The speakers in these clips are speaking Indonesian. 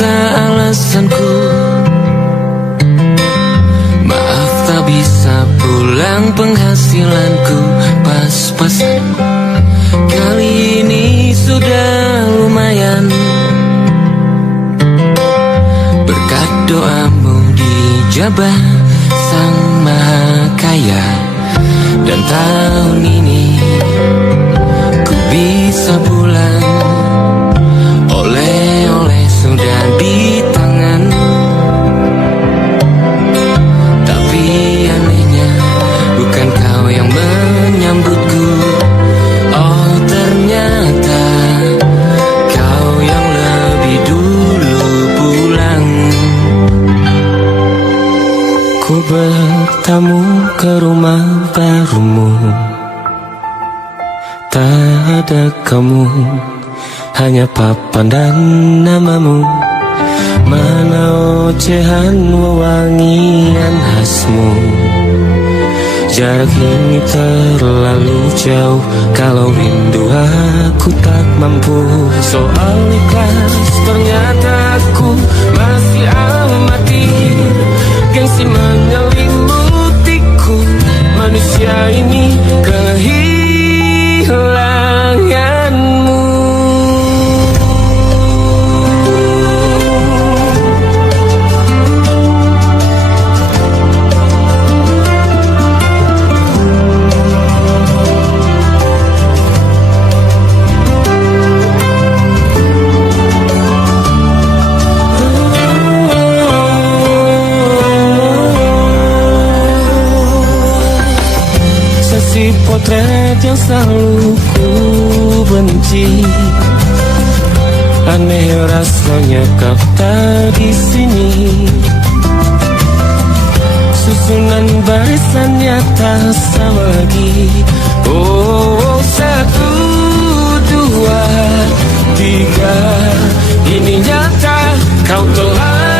minta alasanku. Maaf tak bisa pulang, penghasilanku pas-pasan. Kali ini sudah lumayan, berkat doamu dijabah Sang Maha Kaya. Dan tahun ini ku bisa pulang, oleh-oleh sudah di tangan. Tapi anehnya bukan kau yang menyambutku. Oh ternyata kau yang lebih dulu pulang. Ku bertamu ke rumah barumu, tak ada kamu, hanya papan dan namamu. Mana ocehan wewangian khasmu. Jarak ini terlalu jauh, kalau rindu aku tak mampu. Soal ikhlas ternyata aku masih amati. Gengsi menyelimutiku, manusia ini kehilanganmu. Potret yang selalu ku benci, aneh rasanya kau tak di sini. Susunan barisannya tak sama lagi. Oh, 1, 2, 3, ini nyata kau telah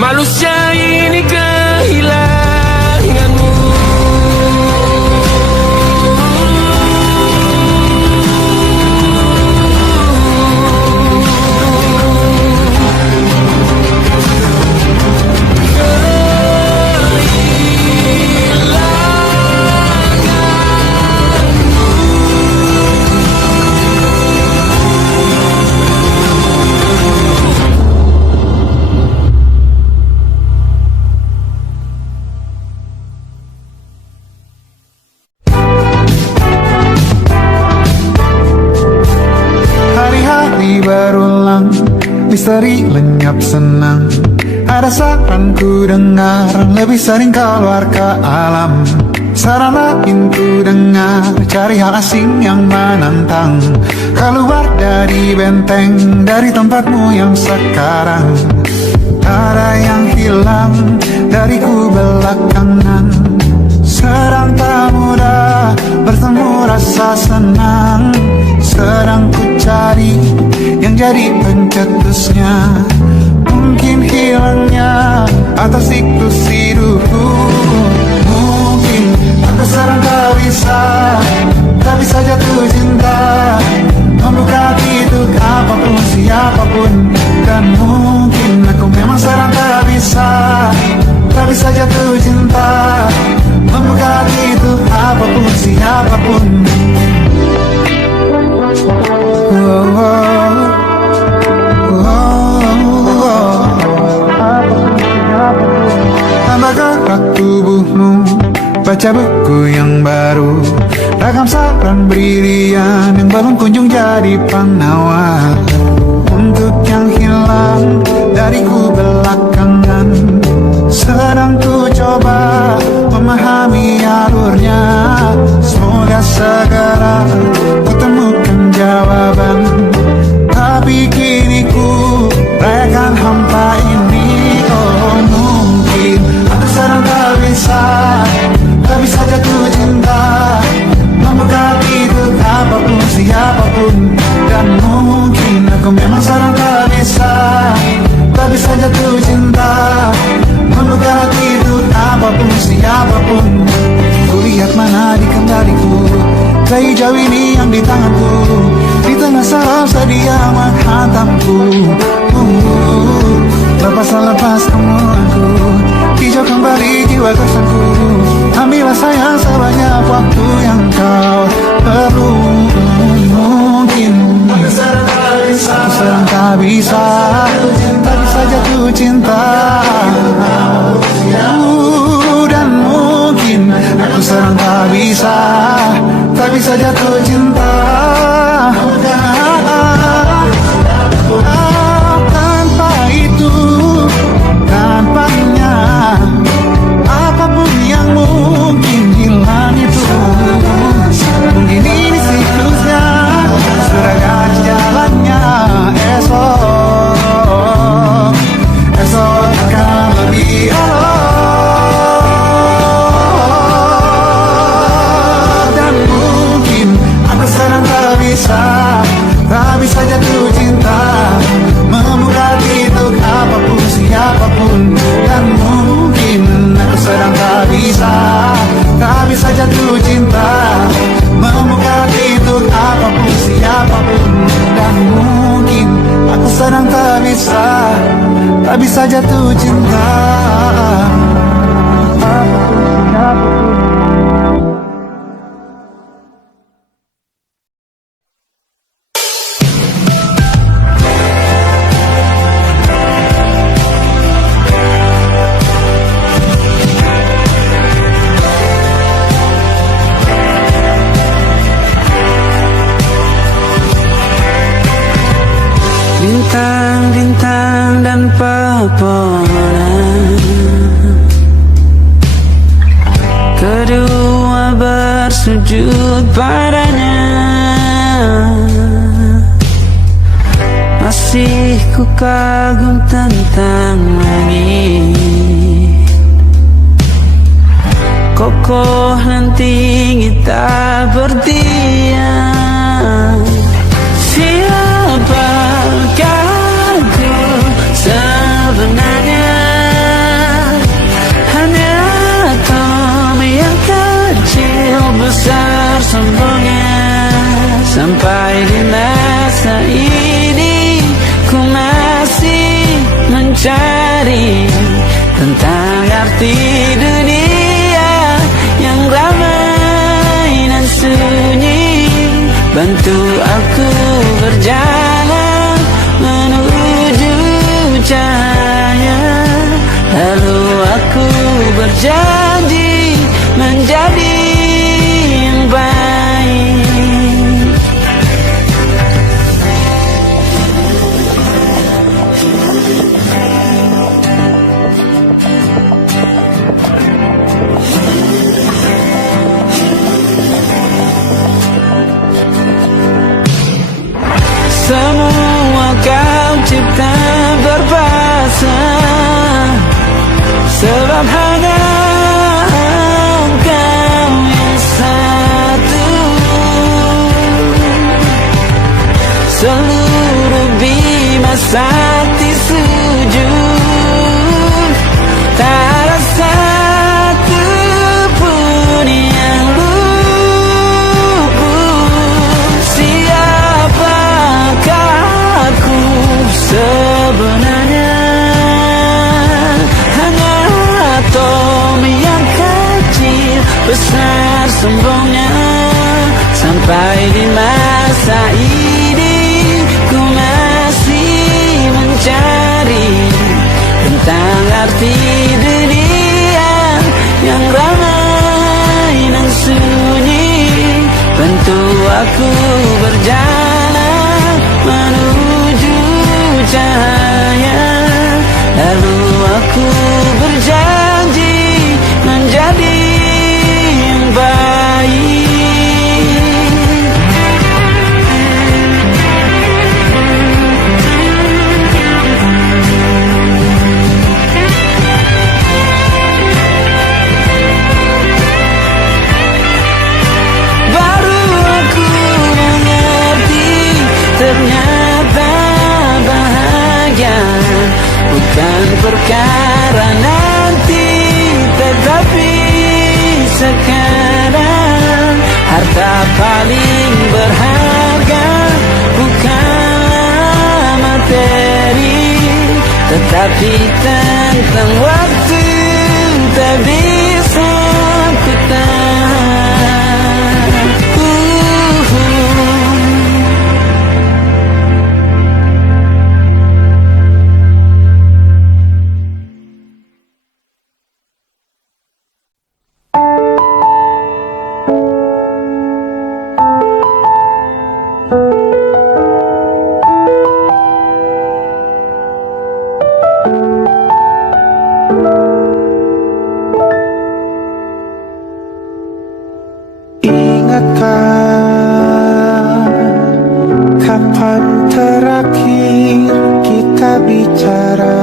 manusia ini kehilanganmu. Berulang, misteri lenyap senang. Ada saran ku dengar, lebih sering keluar ke alam. Saran lain ku dengar, cari hal asing yang menantang. Keluar dari benteng, dari tempatmu yang sekarang. Ada yang hilang dariku belakangan. Sedang tak mudah bertemu rasa senang. Sedang ku cari yang jadi pencetusnya. Mungkin hilangnya atas siklus hidupku. Mungkin aku sedang tak bisa jatuh cinta, membuka hati untuk apapun siapapun. Dan mungkin aku memang sedang tak bisa jatuh cinta, membuka hati untuk apapun siapapun. Tambah gerak tubuhmu baca buku yang baru, ragam saran brilian yang belum kunjung jadi penawar. Untuk yang hilang dariku belakangan, sedang ku coba memahami alurnya. Semoga segera kutemukan jawaban. Tapi kini ku rayakan hampa ini. Oh mungkin aku sedang tak bisa jatuh cinta, membuka pintu apapun siapapun. Dan mungkin aku memang sedang tak bisa jatuh cinta, membuka pintu apapun siapapun. Kulihat mana di kendaliku, hijau ini yang di tanganku, di tengah saraf sedia menghantamku. Lepas kemuanku, hijau kembali jiwa kesanku. Ambillah sayang sebanyak waktu yang kau perlu. Mungkin aku sedang tak bisa jatuh cinta. Dan mungkin aku sedang tak bisa jatuh cinta. Tanpa itu, tanpanya, apapun yang mungkin hilang itu. Mungkin ini siklusnya, sudah ganti jalannya. Esok akan lebih elok. Dan mungkin aku sedang tak bisa jatuh cinta, membuka pintu apapun siapapun. Dan mungkin aku sedang tak bisa jatuh cinta, membuka pintu apapun siapapun. Dan mungkin aku sedang tak bisa jatuh cinta. Bintang-bintang dan pepohonan, kedua bersujud padanya. Masih ku kagum tentang langit, kokoh dan tinggi tak berdiam. Siapakah aku sebenarnya? Hanya atom yang kecil besar sombongnya. Sampai di masa ini ku masih mencari tentang arti dunia yang ramai dan sunyi. Bantu aku berjalan menuju cahaya, lalu aku berjanji menjadi yang baik. Semua kau cipta berpasang, sebab hanya engkau yang satu. Seluruh bima sakti sujud, tak ada satu pun yang luput. Siapakah aku sebenarnya? Hanya atom yang kecil besar sombongnya. Sampai di masa ini ku masih mencari tentang arti dunia yang ramai sekarang. Harta paling berharga bukanlah materi, tetapi tentang waktu tak bisa ku tahan. Ingatkah kapan terakhir kita bicara?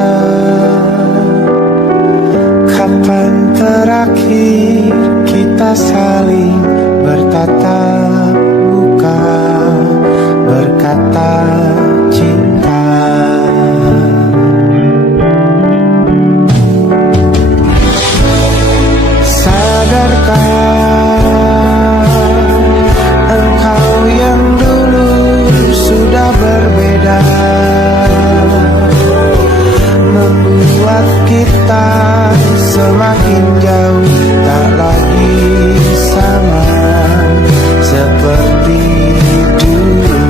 Kapan terakhir kita saling bertatap muka, berkata cinta? Sadarkah berbeda, membuat kita semakin jauh, tak lagi sama seperti dulu.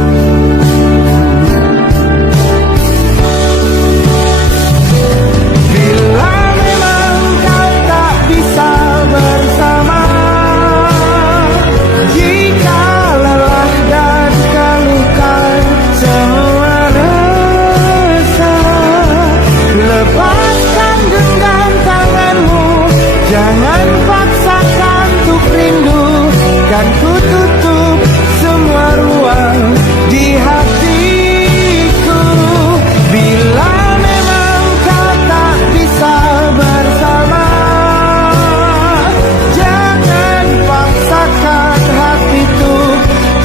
Bila memang kau tak bisa bersama, jika lelah dan keluhkan semua rasa, lepaskan genggam tanganmu, jangan paksakan untuk rindu, kan ku tutup semua ruang di hatiku. Bila memang kau tak bisa bersama, jangan paksakan hatiku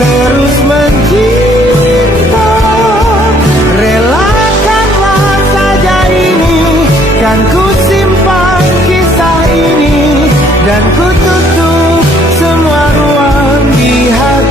terus mencinta. Relakanlah saja ini, kan ku simpan kisah ini, dan ku tutup semua ruang di hatiku.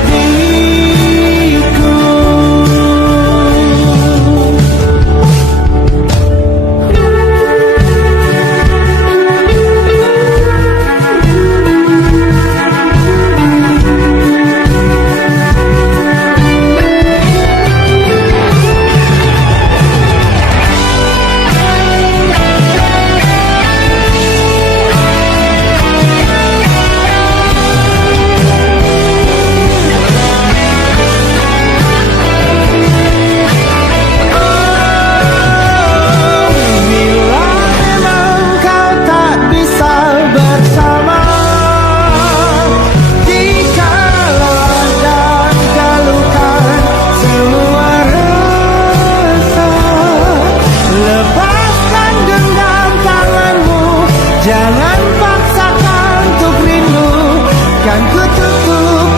Jangan paksakan untuk rindu, kan ku tutup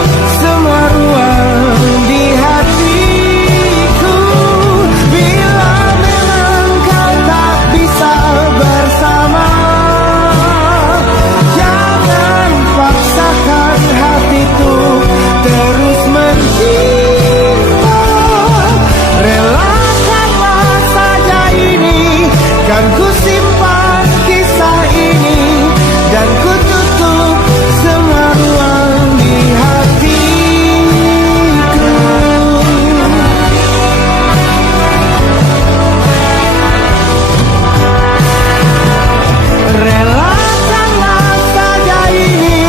semua ruang di hatiku. Bila memang kau tak bisa bersama, jangan paksakan hatiku terus mencinta. Relakanlah saja ini, kan ku simpan kisah ini, dan ku tutup semua ruang di hatiku. Relakanlah saja ini,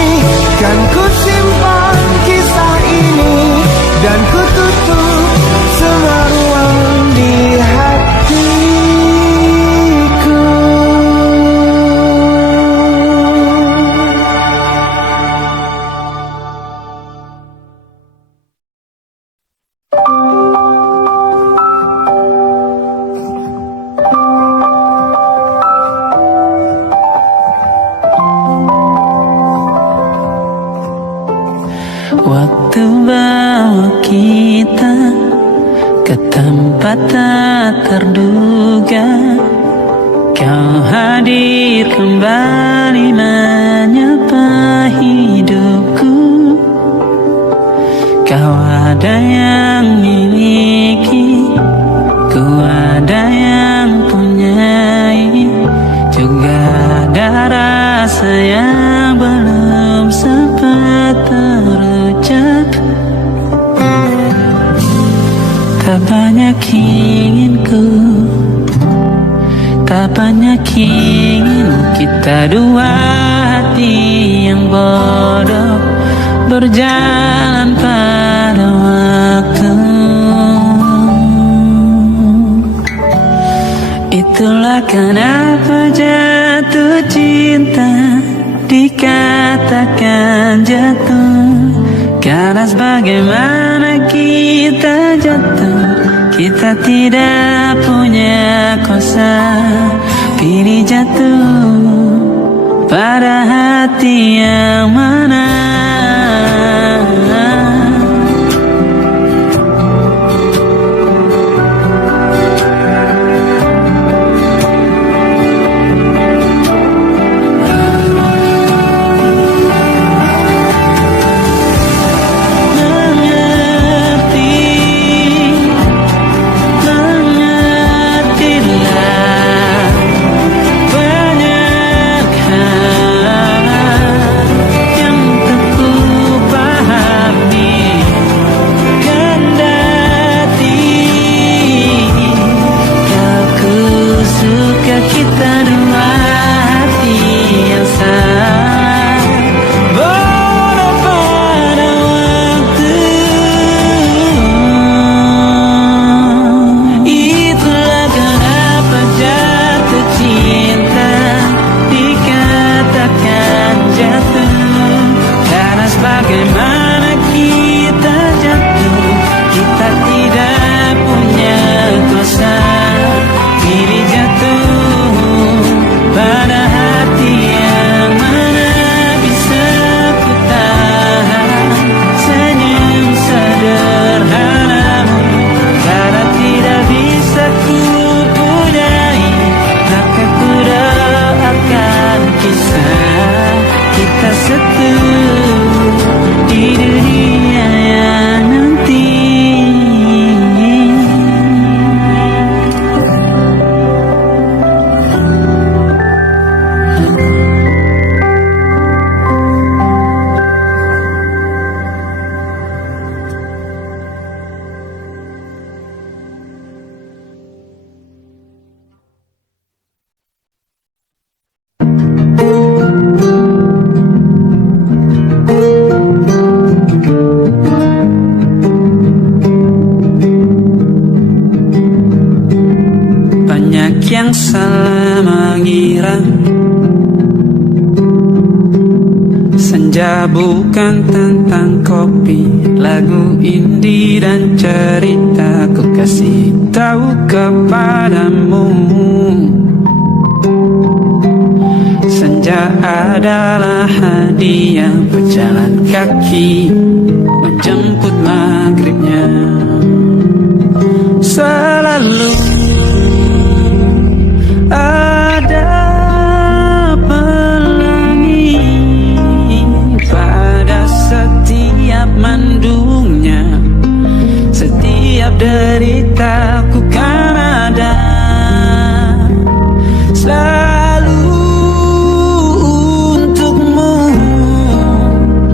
kan ku simpan kisah ini, dan ku tutup semua ruang di hatiku. Waktu bawa kita ke tempat tak terduga, kau hadir kembali menyapa hidup. Kita dua hati yang bodoh berjalan pada waktu. Itulah kenapa jatuh cinta dikatakan jatuh, karena sebagaimana kita jatuh, kita tidak punya kuasa. Pilih jatuh pada hati yang mana. Yang salah mengira senja bukan tentang kopi, lagu indie dan cerita. Ku kasih tahu kepadamu, senja adalah hadiah berjalan kaki menjemput maghribnya. Selalu ada pelangi pada setiap mendungnya, setiap deritaku kan ada selalu untukmu,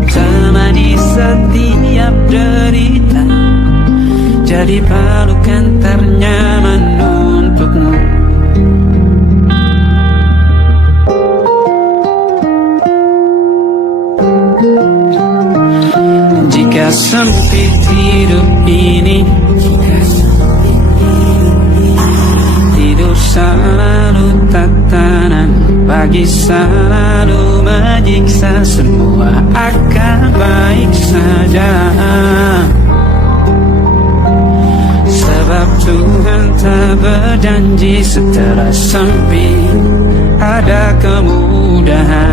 temani setiap derita, jadi pelukan ternyaman untukmu. Jika sempit hidup ini, tidur selalu tatanan, pagi selalu menyiksa, semua akan baik saja. Sebab Tuhan tak berjanji setelah sempit ada kemudahan.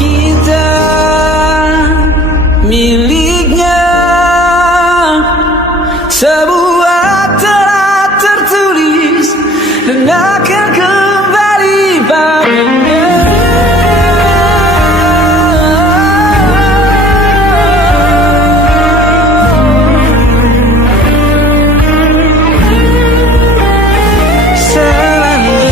Kita miliknya sebuah telah tertulis dan akan kembali padanya. Selalu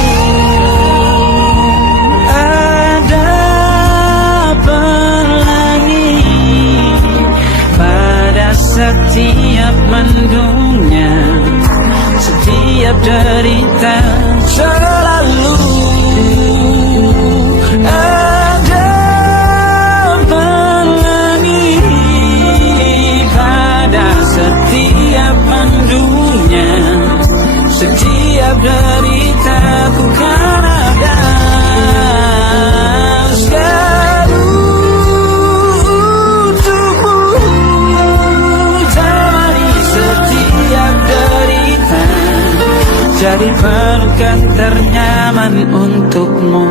akan ternyaman untukmu.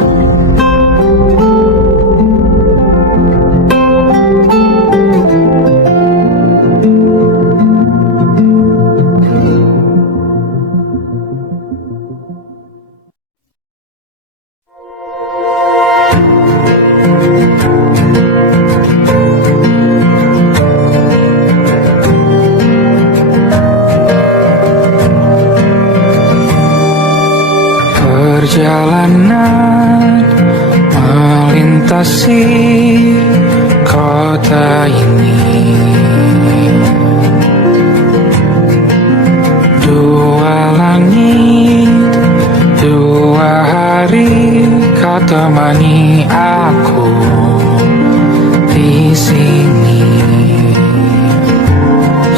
Perjalanan melintasi kota ini, dua langit, dua hari kau temani aku di sini.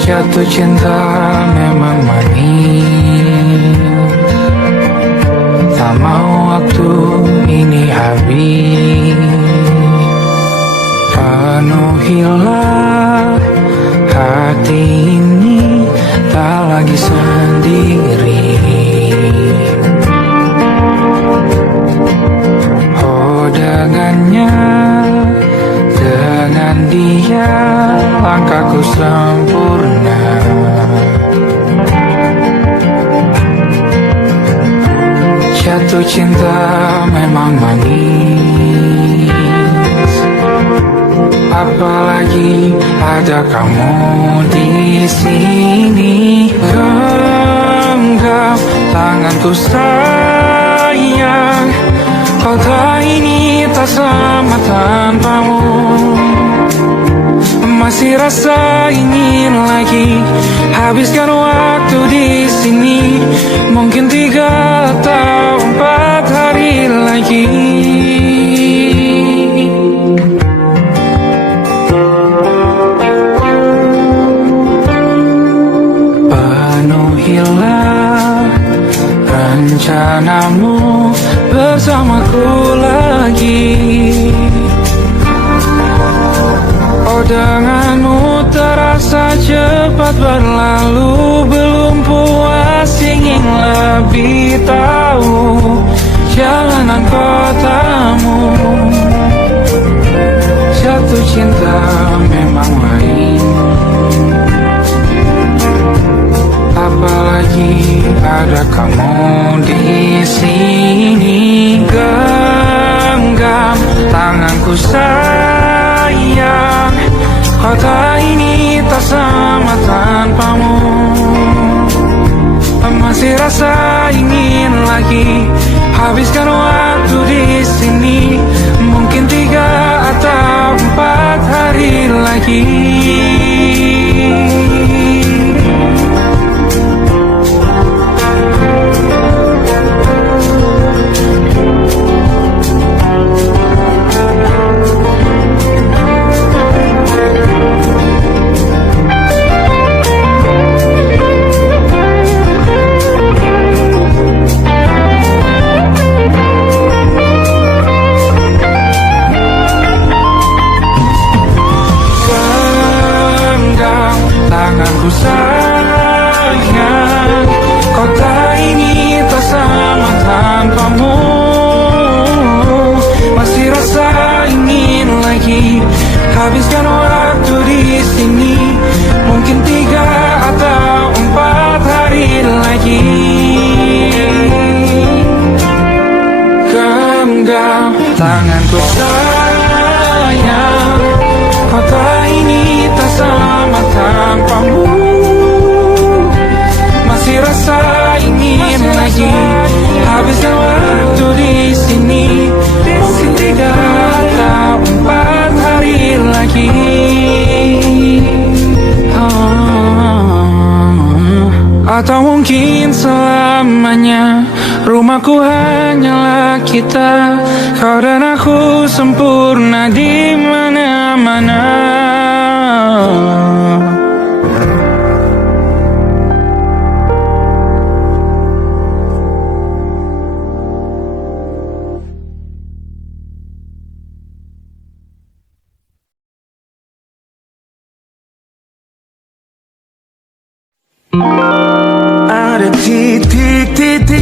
Jatuh cinta memang manis, tak mau waktu ini habis. Penuhilah hati ini, tak lagi sendiri. Oh dengannya, dengan dia langkahku sempurna. Jatuh cinta memang manis, apalagi ada kamu di sini. Genggam tanganku sayang, kota ini tak sama tanpamu. Masih rasa ingin lagi habiskan waktu di sini, mungkin 3 atau 4 hari lagi. Penuhilah rencanamu bersamaku lagi. Oh denganmu terasa cepat berlalu, belum puas ingin lebih tahu jalanan kotamu. Jatuh cinta memang lain, apalagi ada kamu di sini. Genggam tanganku sayang, kota ini tak sama tanpamu. Masih rasa ingin lagi habiskan waktu di sini, mungkin 3 atau 4 hari lagi. Tanganku sayang, kota ini tak sama tanpamu. Masih rasa ingin lagi habiskan waktu di sini, mungkin 3 atau 4 hari lagi. Genggam tanganku sayang, kota ini tak sama tanpamu. Masih rasa ingin lagi habiskan waktu di sini, mungkin 3 atau 4 hari lagi. Atau mungkin selamanya rumahku hanyalah kita, kau dan aku sempurna di mana-mana. Ada titik-titik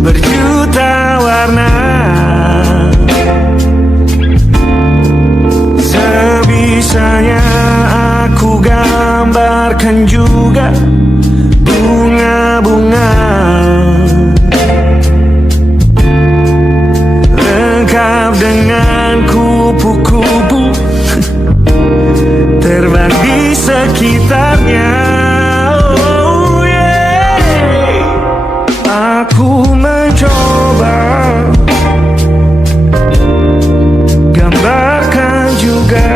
berjuta warna. Sebisanya aku gambarkan juga bunga-bunga, lengkap dengan kupu-kupu terbang di sekitarnya. Oh yeah. Aku mencoba gambarkan juga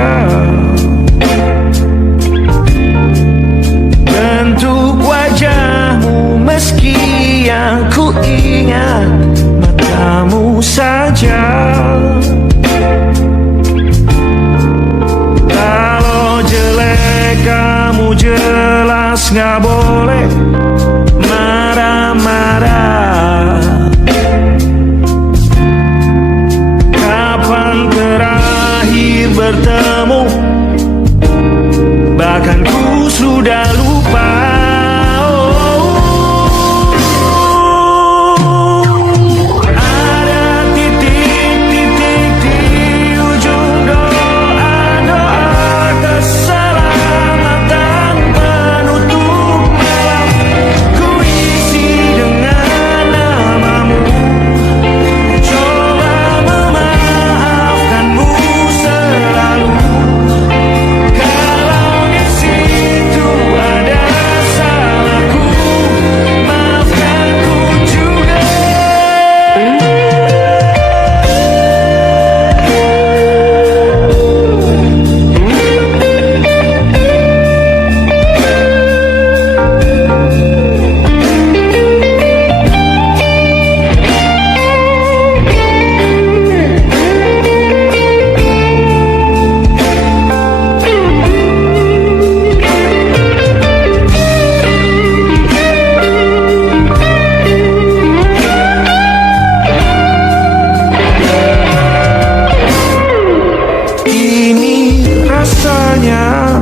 bentuk wajahmu, meski yang ku ingat matamu saja. Kalau jelek kamu jelas gak boleh marah-marah. Kapan terakhir bertemu, bahkan ku sudah lupa. Ada titik-titik di ujung doa-doa keselamatan penutup malam. Ku isi dengan namamu, coba memaafkanmu selalu. Kalau di situ ada salahku, maafkanku juga. Ini rasanya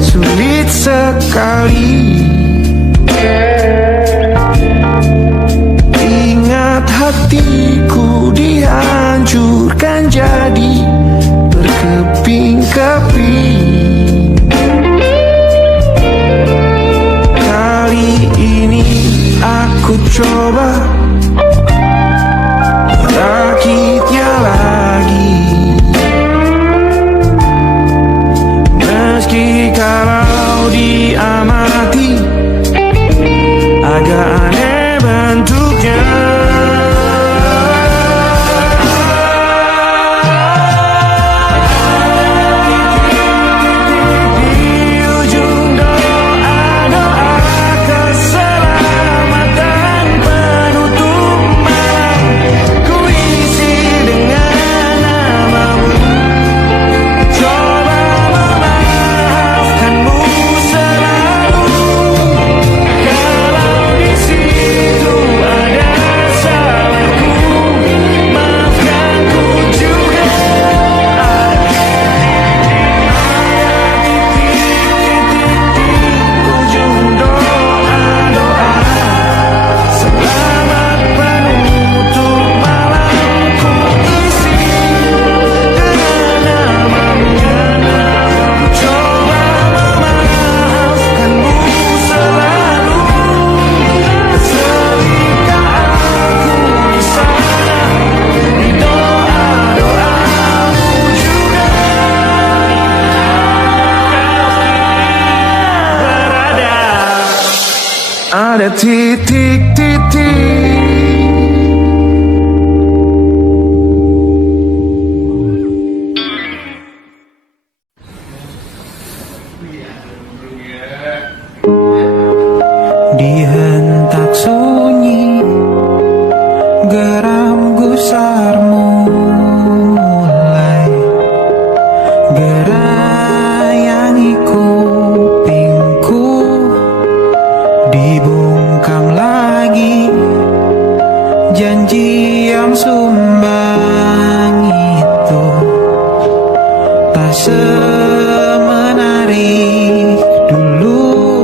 sulit sekali. Ingat hatiku dihancurkan jadi berkeping-keping. Kali ini aku coba rakitnya lagi, meski kalau diamati agak aneh bentuknya. Di ujung doa-doa keselamatan penutup malam, ku isi dengan namamu, coba memaafkanmu selalu. Kalau di situ ada salahku, maafkanku juga. Ujung doa-doa selamat penutup malam, ku isi dengan namamu, coba memaafkanmu selalu. Selika aku di sana, di doa-doamu juga berada. Ada titik-titik. Dihentak sunyi, geram gusarmu mulai gerayangi kupingku. Dibungkam lagi janji yang sumbang itu, tak semenarik dulu.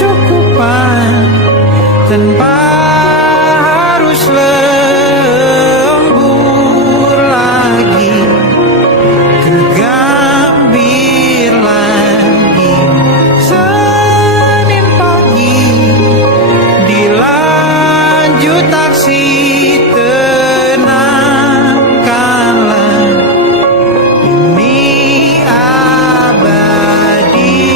kecukupan tanpa harus lembur lagi, tergambir lagi. Senin pagi dilanjut taksi, tenangkanlah ini abadi.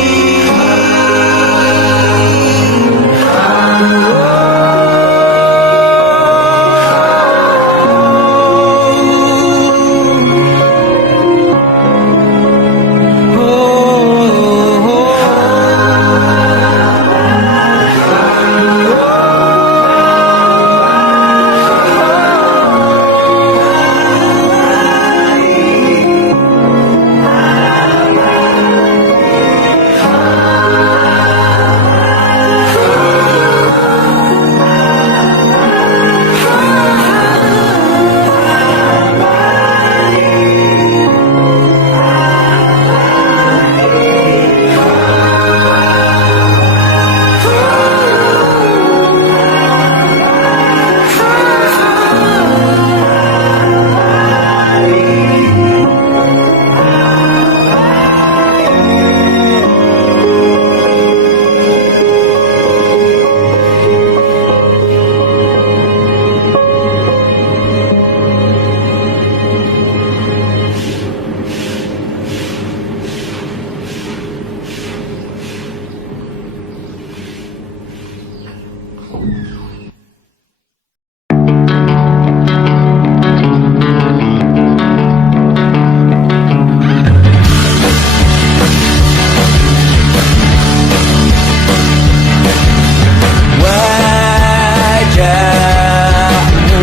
Wajahmu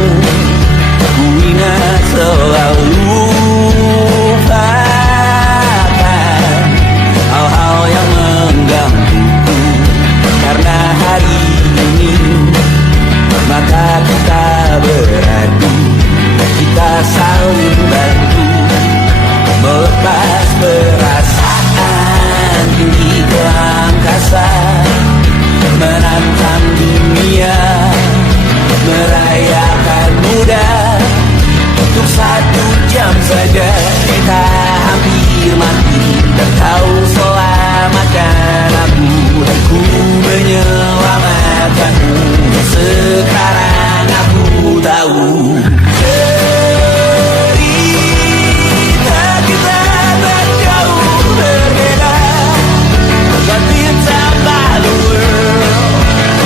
ku ingat selalu, lupakan hal-hal yang menggangguku. Karena hari ini maka kita beradu, kita saling bantu melepas perasaan tinggi ke angkasa, menantang dunia, merayakan muda. Untuk 1 jam saja kita hampir mati, dan kau selamatkan aku, dan ku menyelamatkanmu. Sekarang aku tahu cerita kita tak jauh berbeda, but it's about the world.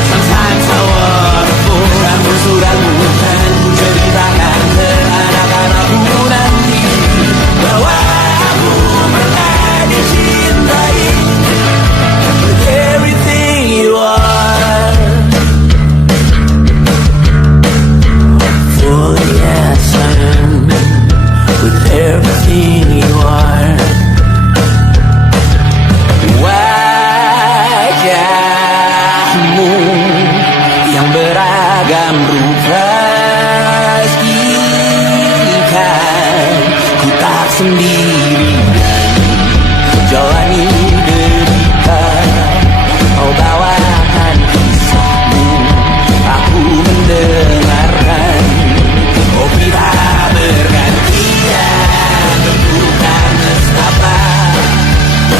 Sometimes I wanna fall. Ramu-ramu kan ku ceritakan ke anak-anakku nanti, bahwa aku pernah dicintai with everything you are. Oh yes I am, with everything you are. Wajahmu yang beragam rupa, pastikan ku tak sendirian jalani derita. Kau bawakan kisahmu, aku mendengarkan. Oh kita bergantian bentukan nestapa,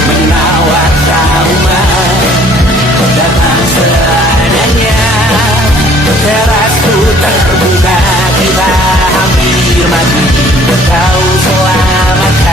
menawar trauma datang seadanya. Terasku terbuka, kita hampir mati, kau selamatkan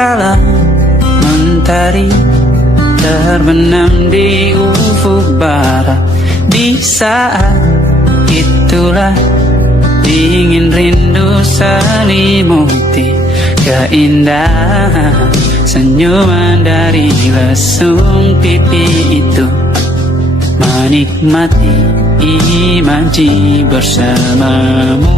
kala mentari terbenam di ufuk barat. Di saat itulah dingin rindu selimuti keindahan senyuman dari lesung pipi itu. Menikmati imaji bersamamu.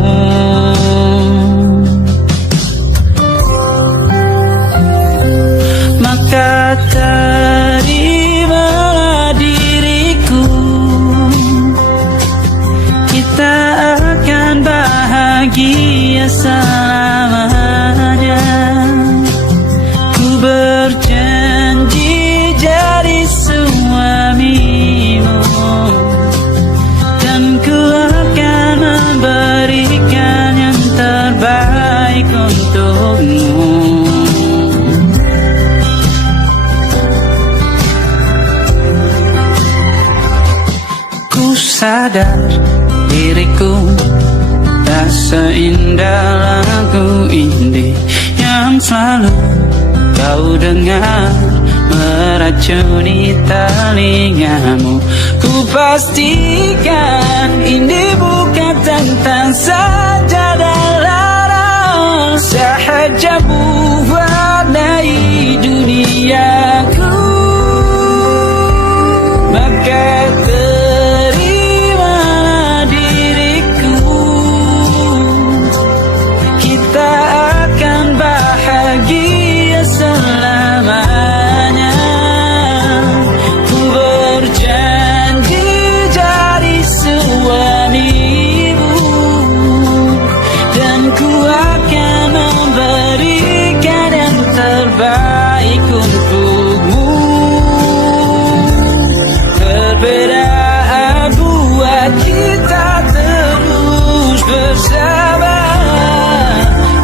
Maka terimalah diriku, kita akan bahagia selamanya. Ku berjanji jadi suamimu, dan ku akan memberikan yang terbaik untukmu. Ku sadar diriku tak seindah lagu indie yang selalu kau dengar meracuni telingamu. Ku pastikan ini bukan tentang sajadah lara, sahaja mewarnai duniaku. Maka terimalah diriku, kita akan bahagia selamanya. Ku berjanji jadi suamimu, dan ku akan memberikan yang terbaik untukmu. Perbedaan buat kita terus bersama.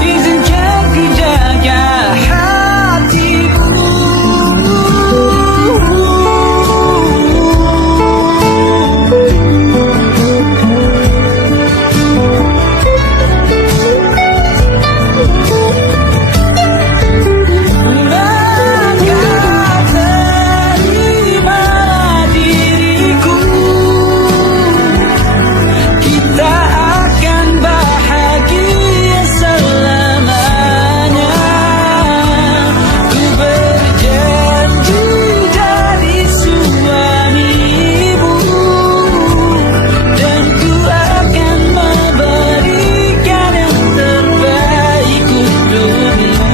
Izinkan ku jaga hatimu. Maka terimalah diriku, kita akan bahagia selamanya. Ku berjanji jadi suamimu, dan ku akan memberikan yang terbaik untukmu.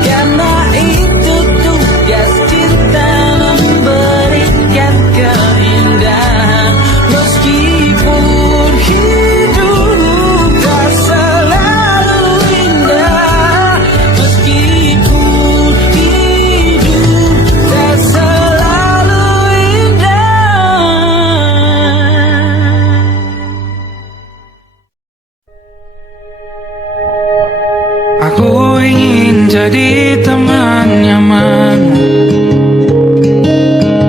Karena itu tugas cinta, memberikan keindahan. Meskipun hidup tak selalu indah, meskipun hidup tak selalu indah. Aku ingin jadi teman nyamanmu,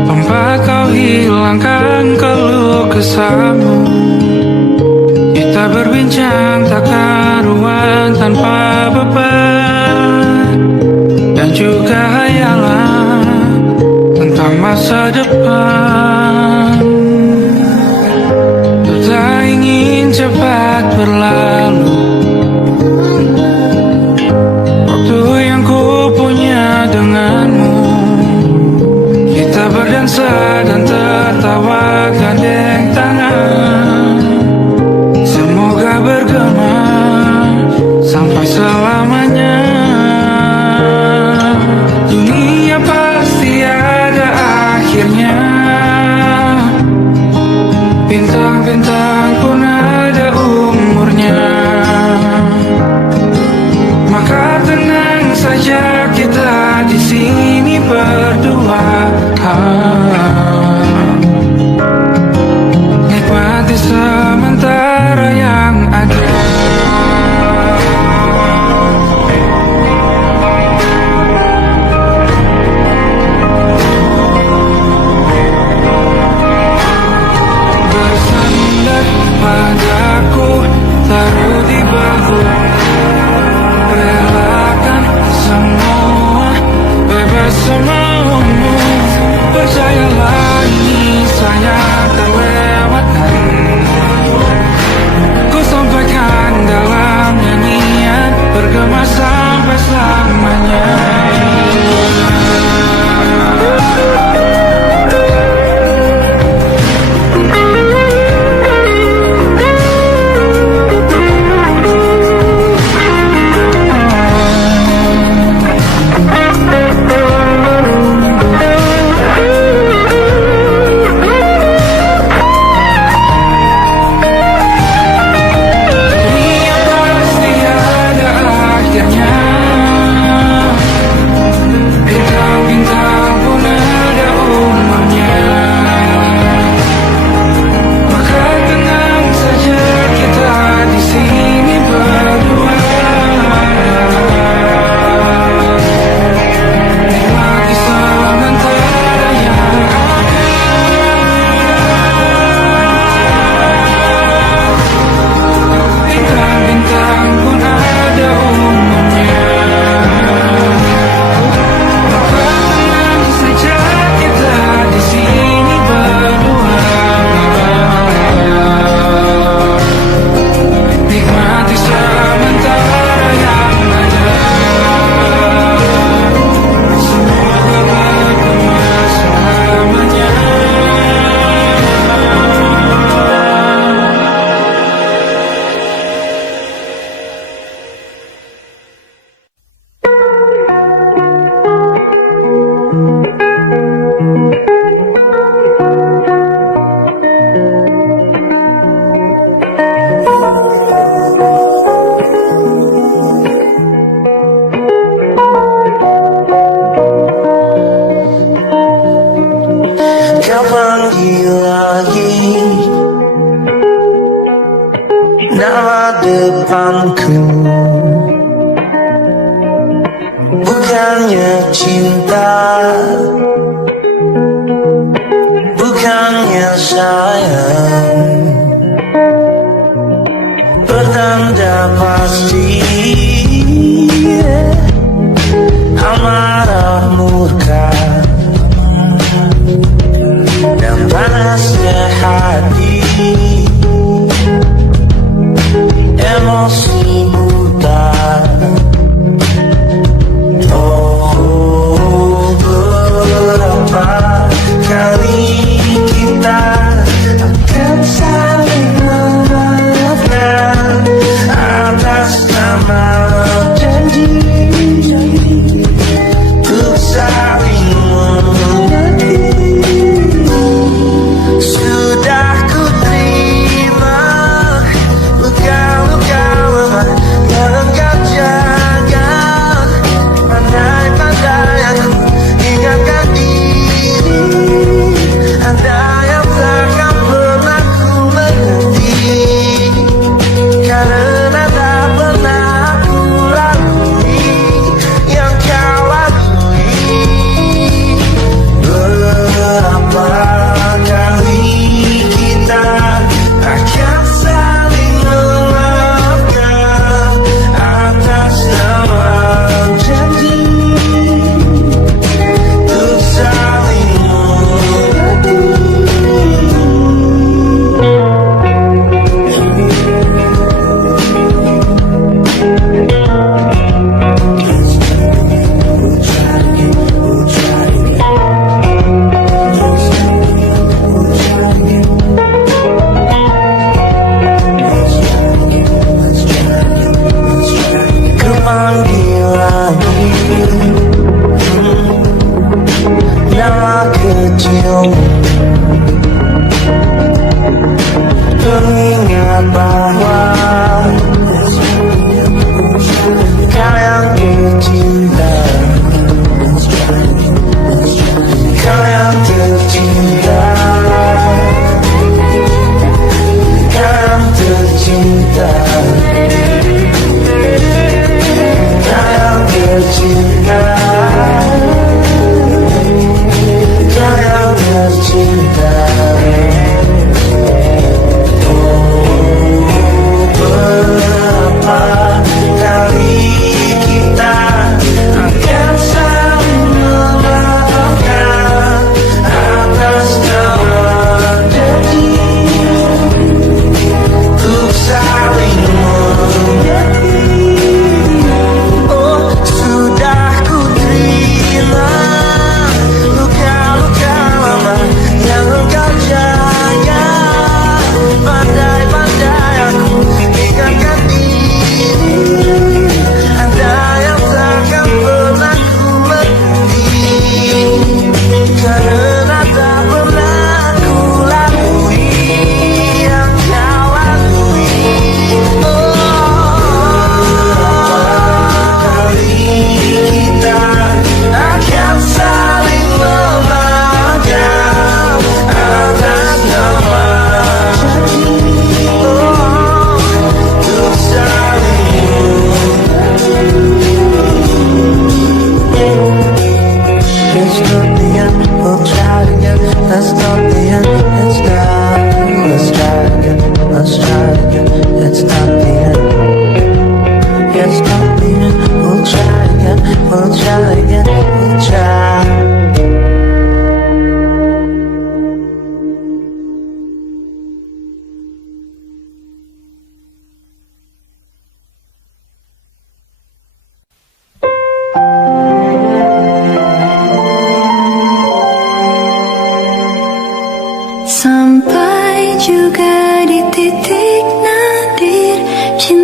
tempat kau hilangkan keluh kesahmu. Kita berbincang tak karuan tanpa beban, dan juga hayalan tentang masa depan. Ku tak ingin cepat berlalu waktu yang ku punya denganmu. Kita berdansa dan tertawa gandeng tangan. Semoga bergema sampai selamanya. Dunia pasti ada akhirnya, bintang-bintang pun ada umurnya. Maka tenang saja, kita di sini berdua. Nikmati sementara yang ada. Bersandar padaku, taruh di bahu, relakan semua semaumu. Percayalah ini saya terlewatkan. Ku sampaikan dalam nyanyian, bergema sampai selamanya. Nama depanku bukannya cinta, bukannya sayang, pertanda pasti amarah murka dan panasnya hati, emosi buta. Oh, berapa kali kita akan saling memaafkan atas nama janji untuk saling mengerti. Sudah ku terima luka-luka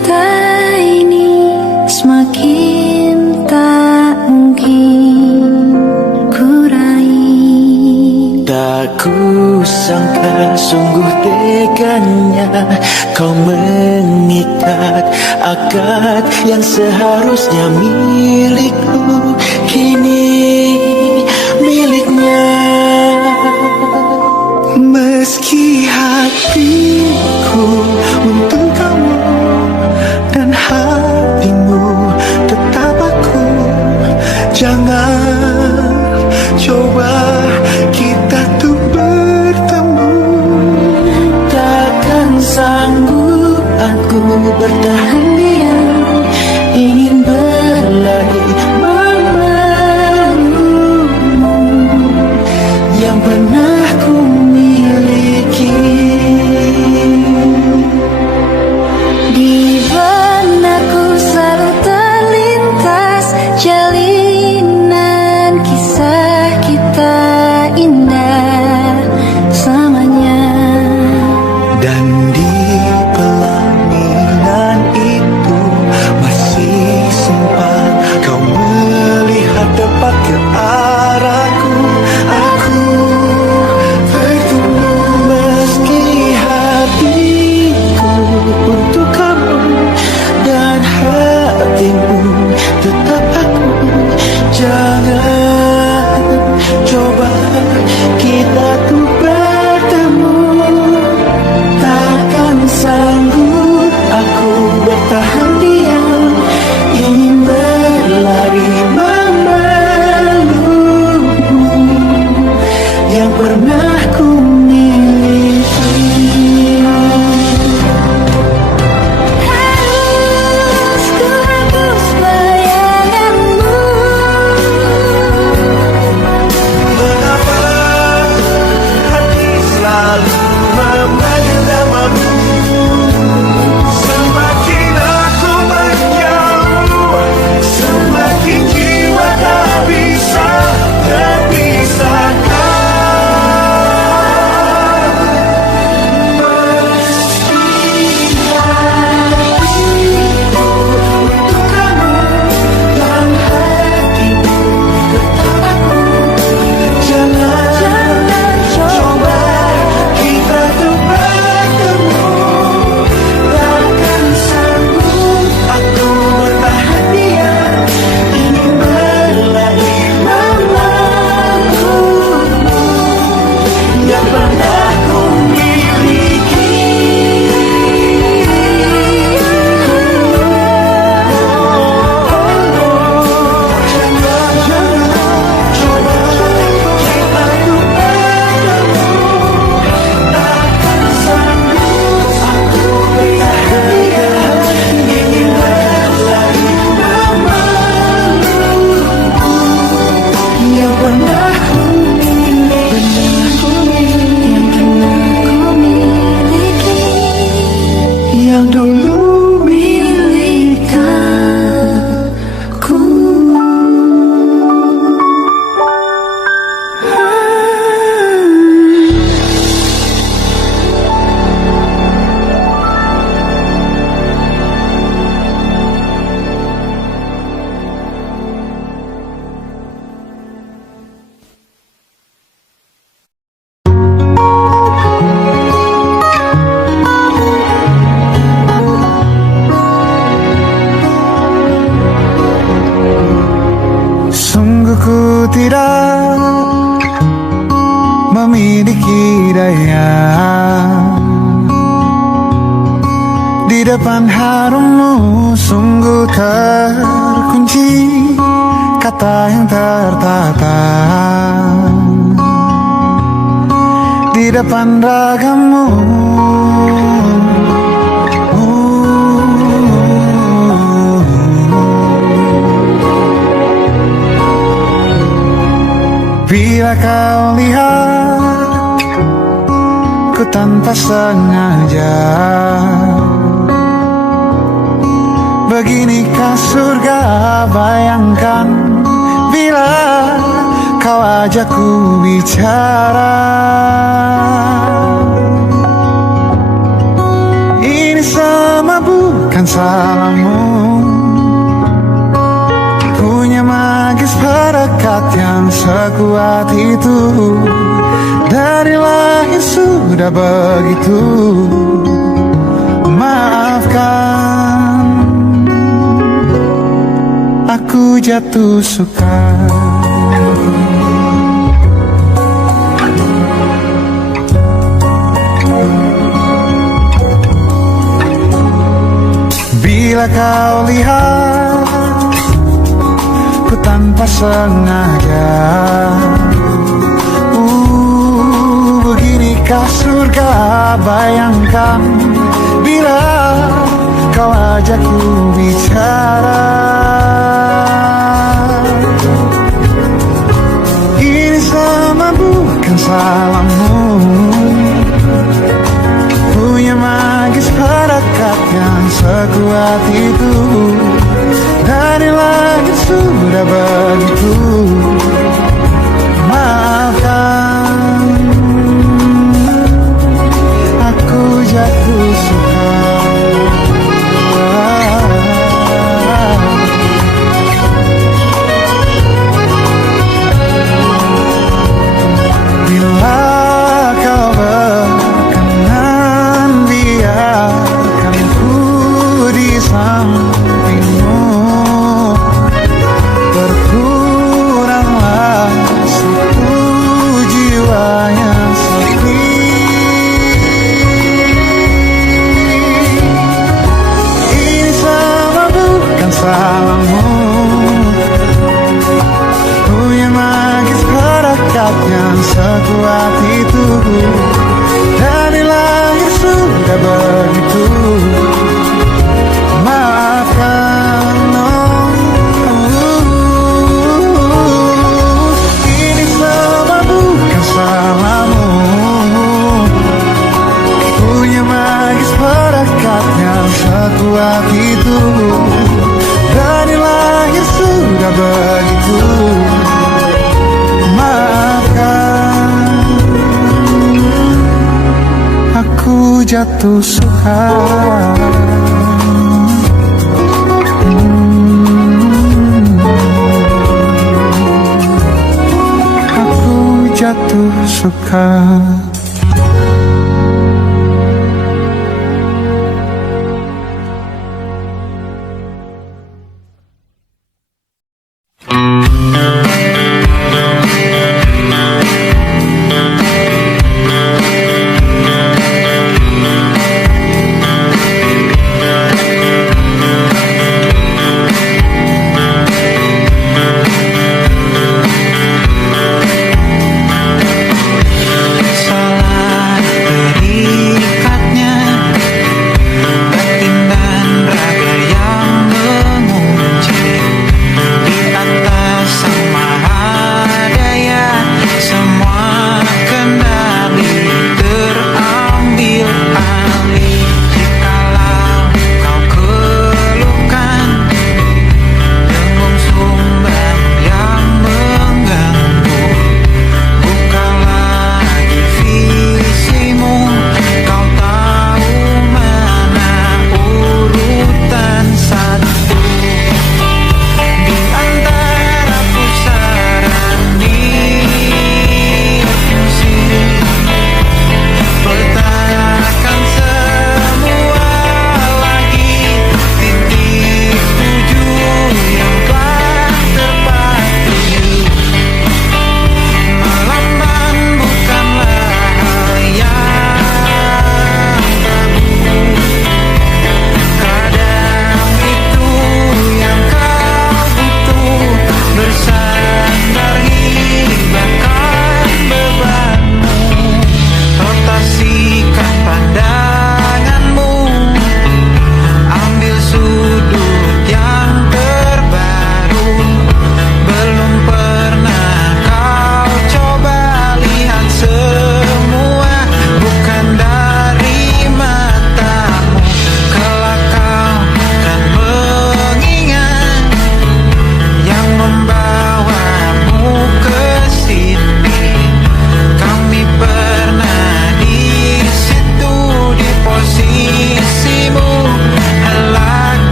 cinta ini semakin tak mungkin kurai. Tak kusangka sungguh teganya kau mengikat akad yang seharusnya milikku, kini miliknya. Meski hatiku untuk kamu dan hatimu tetap aku, jangan coba kita tuh bertemu. Takkan sanggup aku bertahan diam, ingin berlari memelukmu yang pernah ku miliki. Di benakku selalu terlintas jalinan kisah kita indah selamanya. Dan di pelaminan itu masih sempat kau melihat tepat ke arahku. Aku tertunggu Meski hatiku untuk kamu dan hatimu tetap aku, jangan coba kita tuh bertemu. Takkan sanggup aku bertahan diam, ingin berlari memelukmu yang pernah ku miliki. Harus ku hapus bayanganmu. mengapa hati selalu memanggil namamu. Semakin aku menjauh, semakin jiwa tak bisa terpisahkan. Untuk kamu dan hatimu tetap aku, jangan coba kita tuh bertemu. Takkan sanggup aku bertahan diam, ingin berlari memelukmu yang pernah ku miliki. Jangan coba kita tuh bertemu. Takkan sanggup aku bertahan diam, ingin berlari memelukmu yang pernah ku miliki. Yang dulu milik aku. Sungguh ku tidak memiliki daya di depan harummu. Sungguh terkunci kata yang tertata di depan ragamu. Bila kau lihat ku tanpa sengaja, beginikah surga? Bayangkan bila kau ajakku bicara. Ini semua sama bukan salahmu, punya magis perekat yang sekuat itu. Dari lahir sudah begitu. Maafkan, aku jatuh suka. Bila kau lihat ku tanpa sengaja, beginikah surga, bayangkan bila kau ajak ku bicara. Ini sama bukan salahmu, punya magis perekat yang sekuat itu. Dari langit sudah begitu. Maafkan, aku jatuh suka. Bila kau berkenan, biarkan ku di sampingmu. Berkuranglah satu jiwa yang sepi. Ini sama bukan salahmu, punya magis perekat yang sekuat itu. Dari lahir sudah begitu. Maafkan, ini semua bukan salahmu, punya magis perekat yang sekuat itu. Dari lahir sudah begitu. Maafkan, aku jatuh suka. Aku jatuh suka.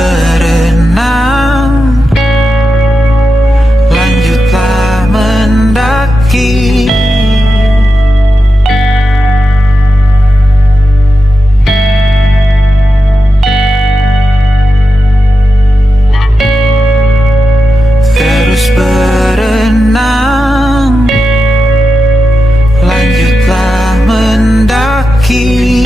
berenang, lanjutlah mendaki. Terus berenang, lanjutlah mendaki.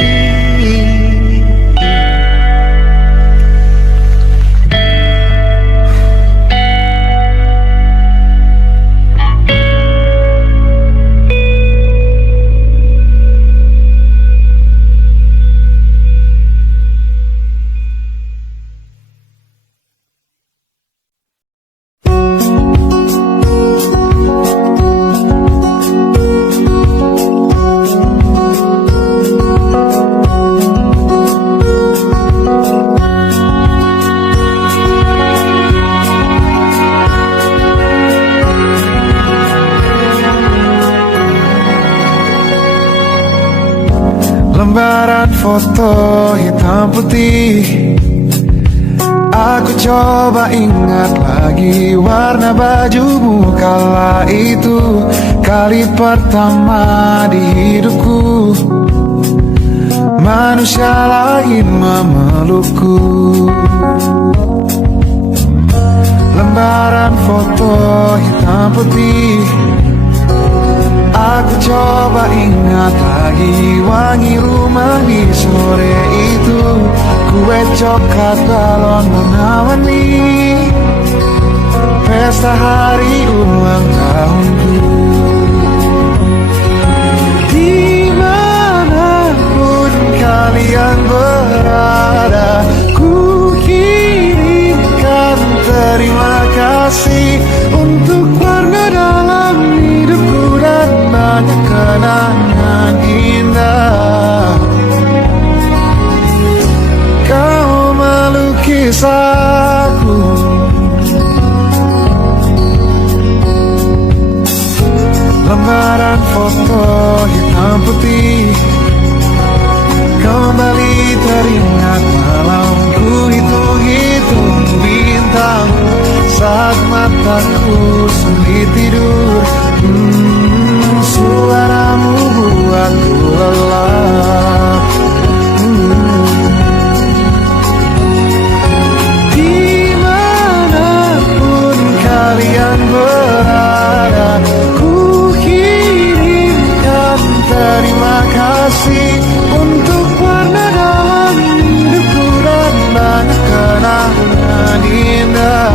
Lembaran foto hitam putih, aku coba ingat lagi warna bajumu kala itu. Kali pertama di hidupku, manusia lain memelukku. Lembaran foto hitam putih, aku coba ingat lagi wangi rumah di sore itu. Kue coklat balon warna-warni, pesta hari ulang tahunku. Dimanapun kalian berada, ku kirimkan terima kasih untuk warna dalam hidupku dan banyak kenangan indah. Kau melukis aku, lembaran foto hitam putih, kembali teringat malamku hitung-hitung bintang saat mataku sulit tidur. Suaramu buatku lelah. Dimanapun kalian berada, ku kirimkan terima kasih untuk warna dalam hidupku dan banyak kenangan indah.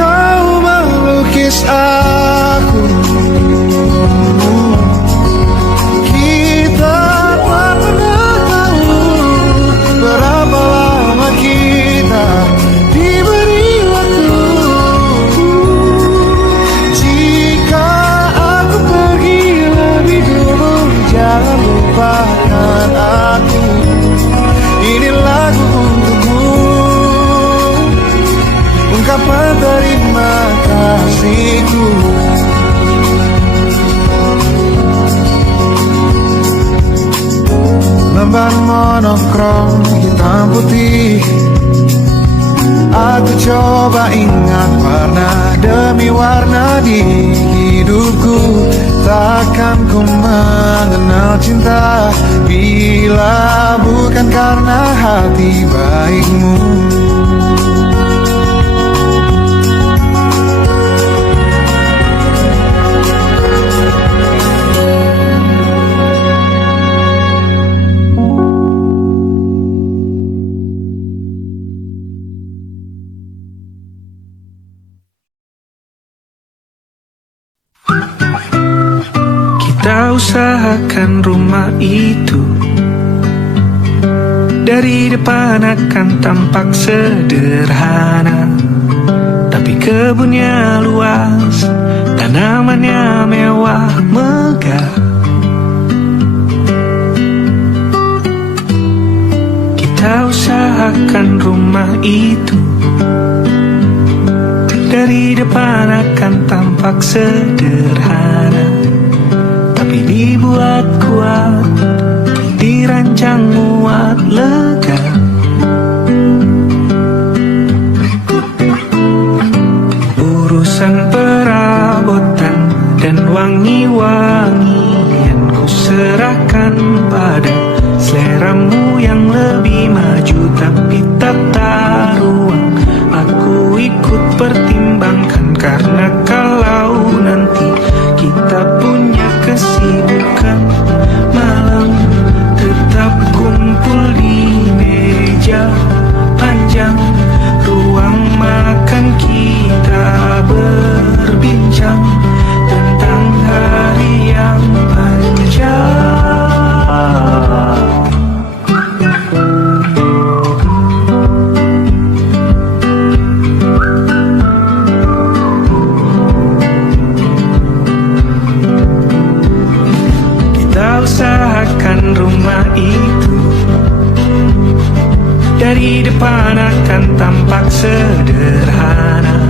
Kau melukis aku, kita tak pernah tahu berapa lama kita diberi waktu. Jika aku pergi lebih dulu, jangan lupakan aku. Ini lagu untukmu, ungkapan terima kasihku. Lembar monokrom hitam putih, aku coba ingat warna demi warna di hidupku. Takkan ku mengenal cinta bila bukan karena hati baikmu. Kita usahakan rumah itu dari depan akan tampak sederhana, tapi kebunnya luas, tanamannya mewah megah. Kita usahakan rumah itu dari depan akan tampak sederhana, tapi dibuat kuat di dirancang muat lega. Urusan perabotan dan wangi-wangian ku serahkan pada seleramu yang lebih maju. Tapi tata ruang aku ikut pertimbangkan, karena kalau nanti kita punya kesibukan malam, tetap kumpul di meja panjang ruang makan, kita berbincang tentang hari yang panjang. Usahakan rumah itu dari depan akan tampak sederhana,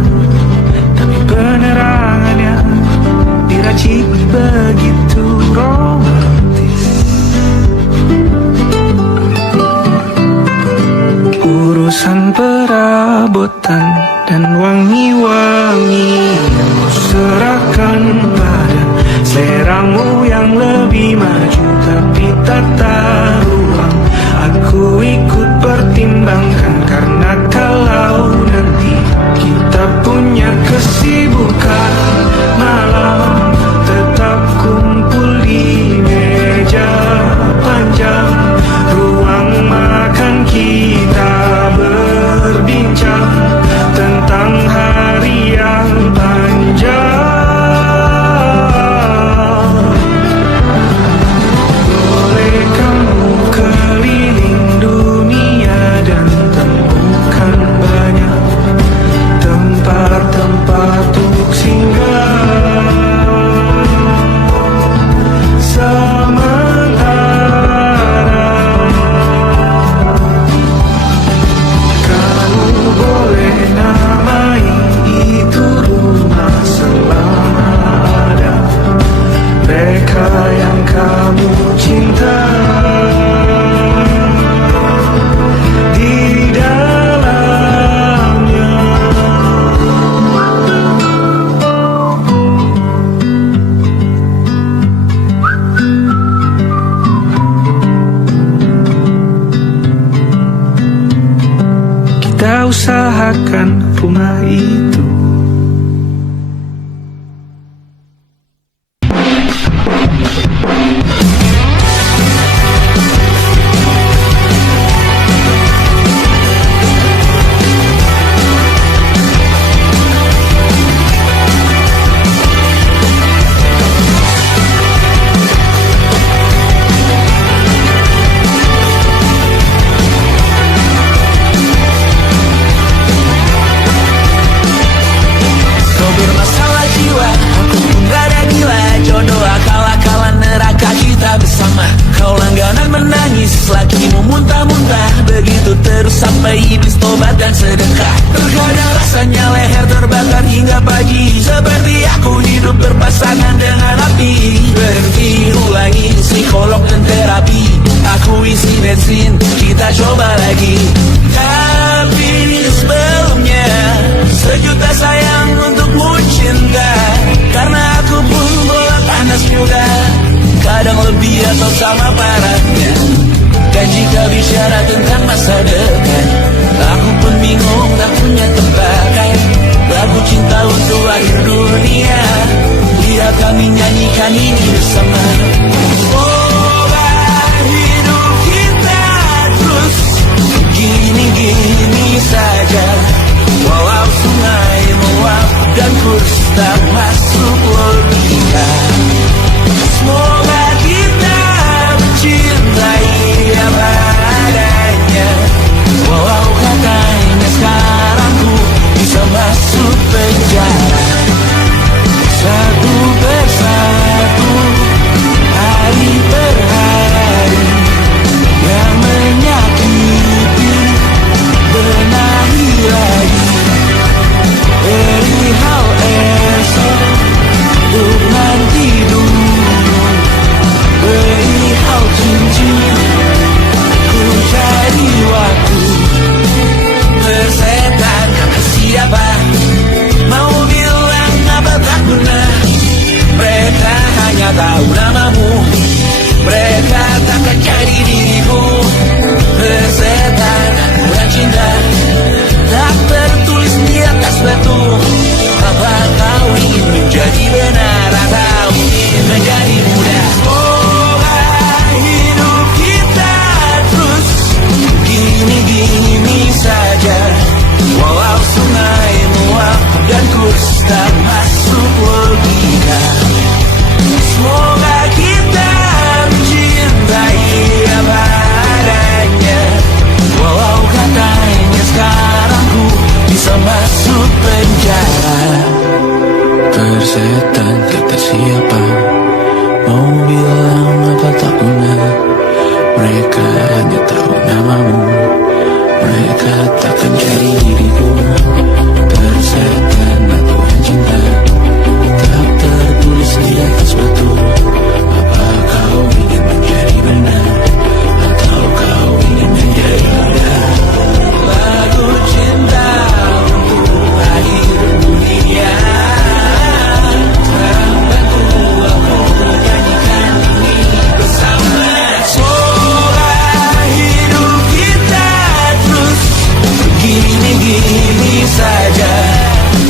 tapi penerangannya diracik begitu romantis. Urusan perabotan dan wangi-wangian ku serahkan pada seleramu yang lebih maju. Tapi tata ruang aku ikut pertimbangkan, karena kalau nanti kita punya kesibukan malam, tetap kumpul di meja panjang ruang makan, kita berbincang tentang hari yang panjang. Kita usahakan rumah itu. Sampai iblis tobat dan sedekah. Terkadang rasanya leher terbakar hingga pagi, seperti aku hidup berpasangan dengan api. Berhenti, ulangi psikolog dan terapi. Aku isi bensin, kita coba lagi. Tapi sebelumnya sejuta sayang untukmu cinta, karena aku pun bola panas juga, kadang lebih atau sama parahnya. Dan jika bicara tentang masa depan, aku pun bingung, tak punya tebakan. Lagu cinta untuk akhir dunia, biar kami nyanyikan ini bersama. Semoga hidup kita terus gini-gini saja, walau sungai meluap dan kurs tak masuk logika. Semoga kita mencintai yang ada. setan kata siapa? Mau bilang apa tak guna. Mereka hanya tahu namamu. Mereka takkan cari diriku. Tersetan aturan cinta tak tertulis di atas batu. Apa kau ingin menjadi benar, atau kau ingin menjadi mudah? Lagu cinta untuk akhir dunia. Bantu aku nyanyikan ini bersama. Semoga hidup kita terus gini-gini saja.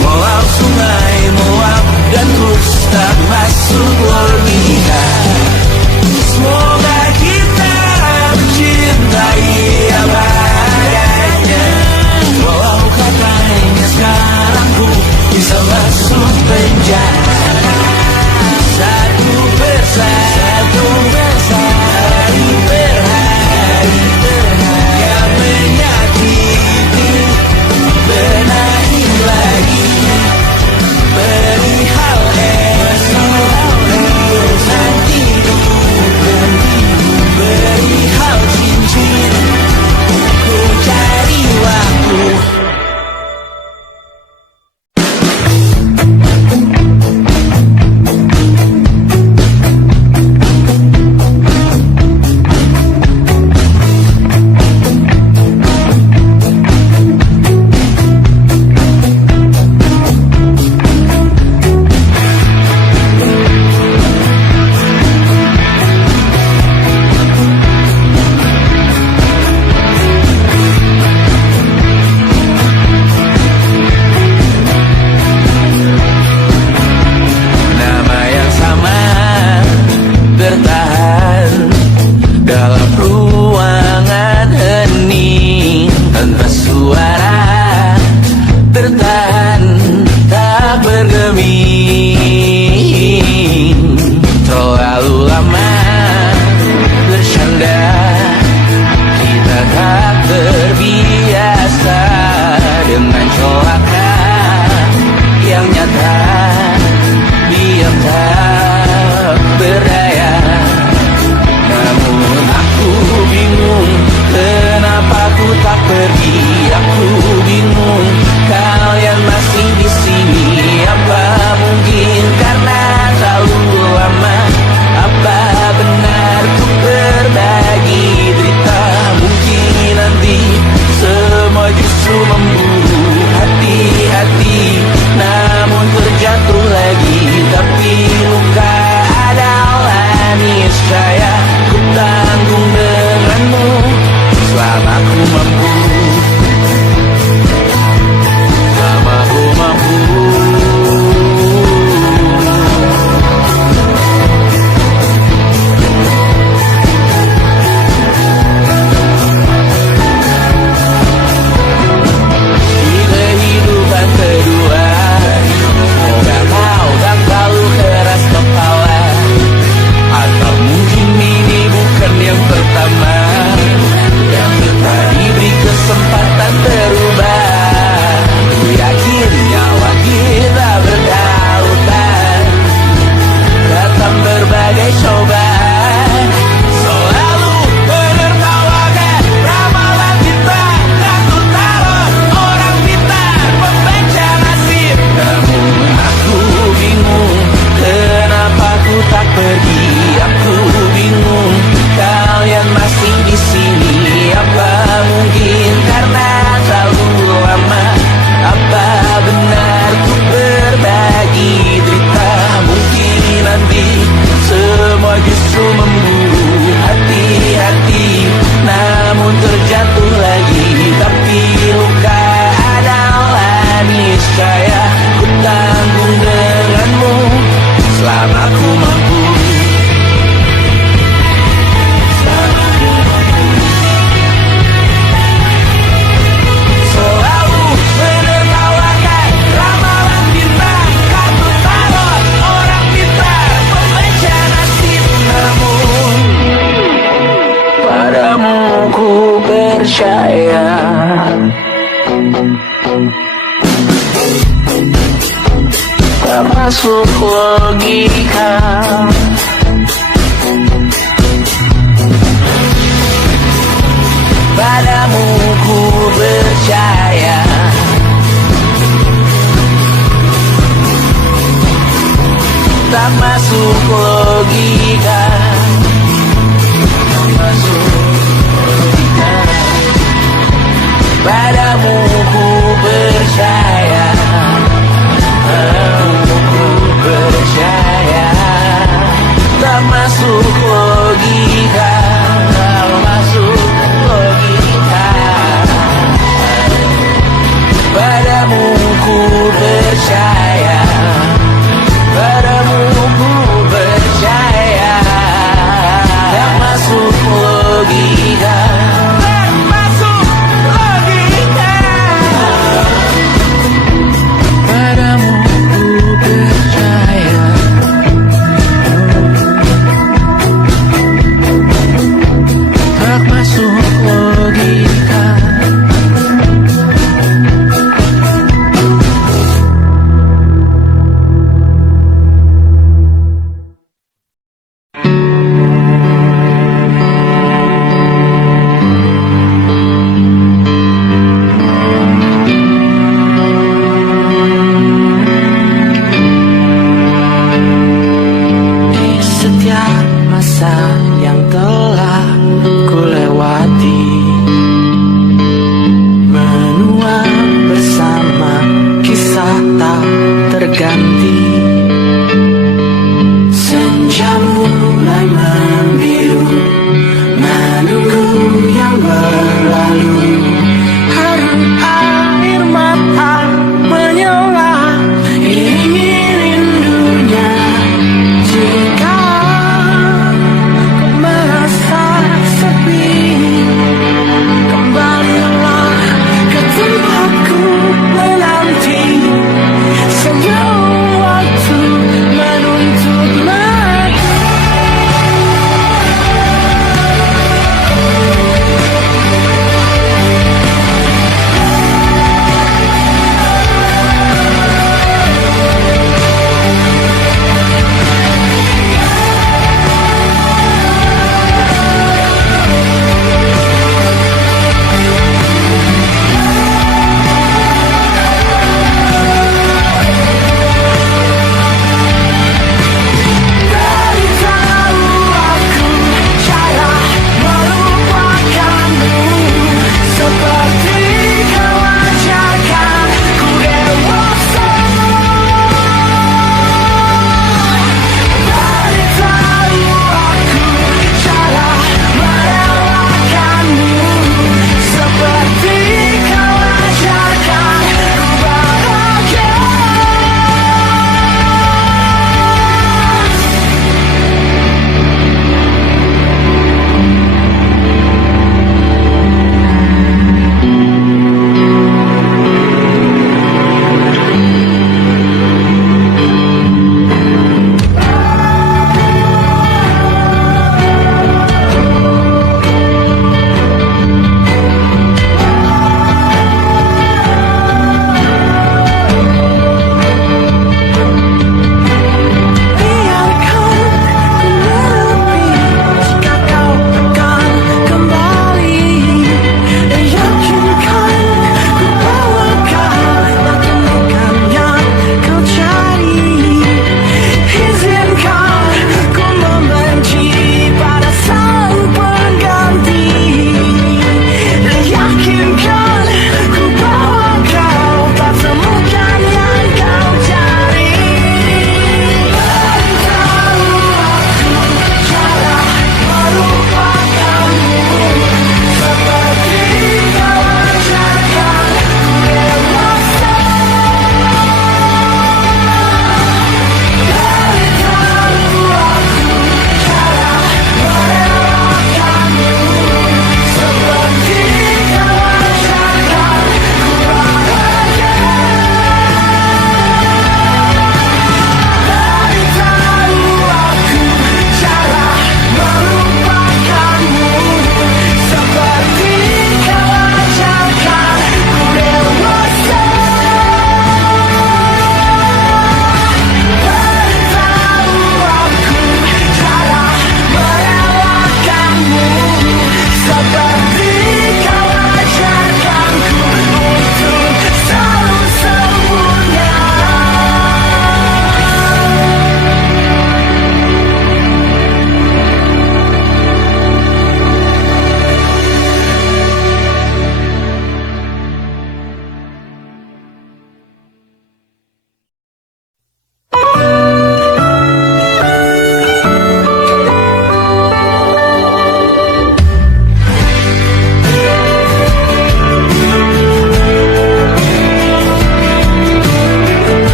Walau sungai meluap dan terus tak masuk logika. Semoga kita mencintai apa adanya. Walau katanya sekarang ku bisa masuk penjara. Satu persatu, hari per hari, yang menyakiti benahi lagi. Perihal esok, nanti perihal cincin, ku cari waktu. Nama yang sama bertahan dalam ruangan hening tanpa suara, bertahan tak bergeming. Terlalu lama bersandar, kita tak terbiasa dengan celaka yang nyata. Diam tak berdaya, namun aku bingung kenapa ku tak pergi. Aku bingung kalian masih di sini. Apa mungkin karena terlalu lama? Apa benar ku berbagi derita? Mungkin nanti semua justru memburu hati-hati, namun terjatuh lagi. Tapi luka adalah niscaya, ku tanggung denganmu selama ku mampu. Selama ku mampu. Di kehidupan kedua, moga kau tak terlalu keras kepala. Atau mungkin ini bukan yang pertama yang kita diberi kesempatan berubah. Ku yakin nyawa kita bertautan, datang berbagai cobaan. Selalu menertawakan ramalan kita, tak ku taruh orang pintar membaca nasib. Namun aku bingung kenapa ku tak pergi. Aku bingung kalian masih di sini. Apa mungkin karena terlalu lama? Apa benar ku berbagi derita? Mungkin nanti semua justru memburu hati-hati, namun terjatuh lagi. Tapi luka adalah niscaya, ku tanggung denganmu selama ku mampu. Selalu menertawakan ramalan bintang, tak ku taruh orang pintar membaca nasib. Namun padamu ku percaya. tak masuk logika. Padamu ku percaya, tak masuk logika, tak masuk logika. Padamu ku percaya, padamu ku percaya, tak masuk logika, tak masuk logika. Padamu ku percaya, padamu ku percaya, tak masuk logika, tak masuk logika.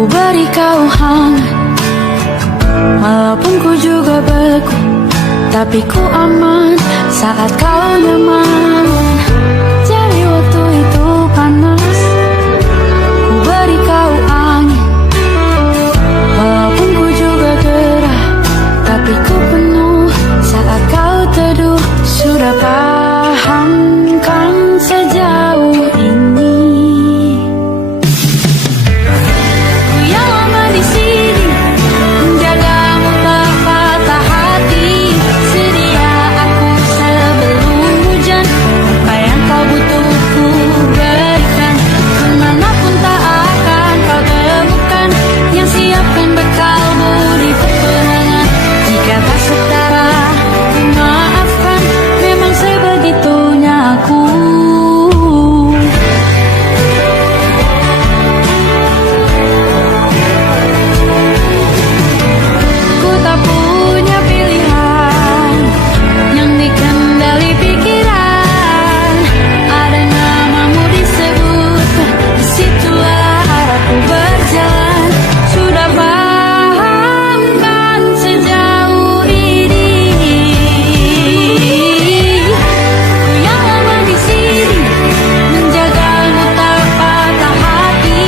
Ku beri kau hangat, walaupun ku juga beku, tapi ku aman saat kau nyaman. Jadi waktu itu panas, ku beri kau angin, walaupun ku juga gerah, tapi ku penuh saat kau teduh. Sudah paham kan sejauh ini? Ku yang lama di sini, menjagamu tak patah hati. Sedia aku sebelum hujan, apa yang kau butuh ku berikan. Kemanapun tak akan kau temukan yang siapkan bekalmu di peperangan. Jika tak setara, ku maafkan, memang sebegitunya aku. Ku tak punya pilihan yang dikendali pikiran. Ada namamu disebutkan, disitulah arahku berjalan. Sudah paham kan sejauh ini? Ku yang lama di sini, menjagamu tak patah hati.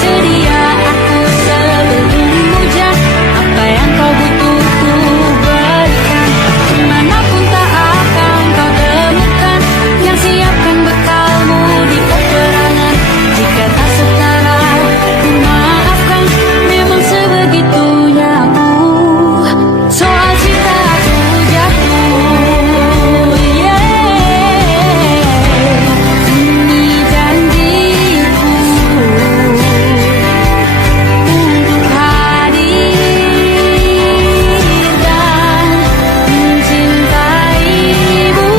Sedia aku sebelum hujan, apa yang kau butuh ku berikan. Kemanapun tak akan kau temukan yang siapkan bekalmu di peperangan. Jika tak setara, ku maafkan, memang sebegitunya aku. Soal cinta aku jatuh, ini janjiku untuk hadir dan mencintaimu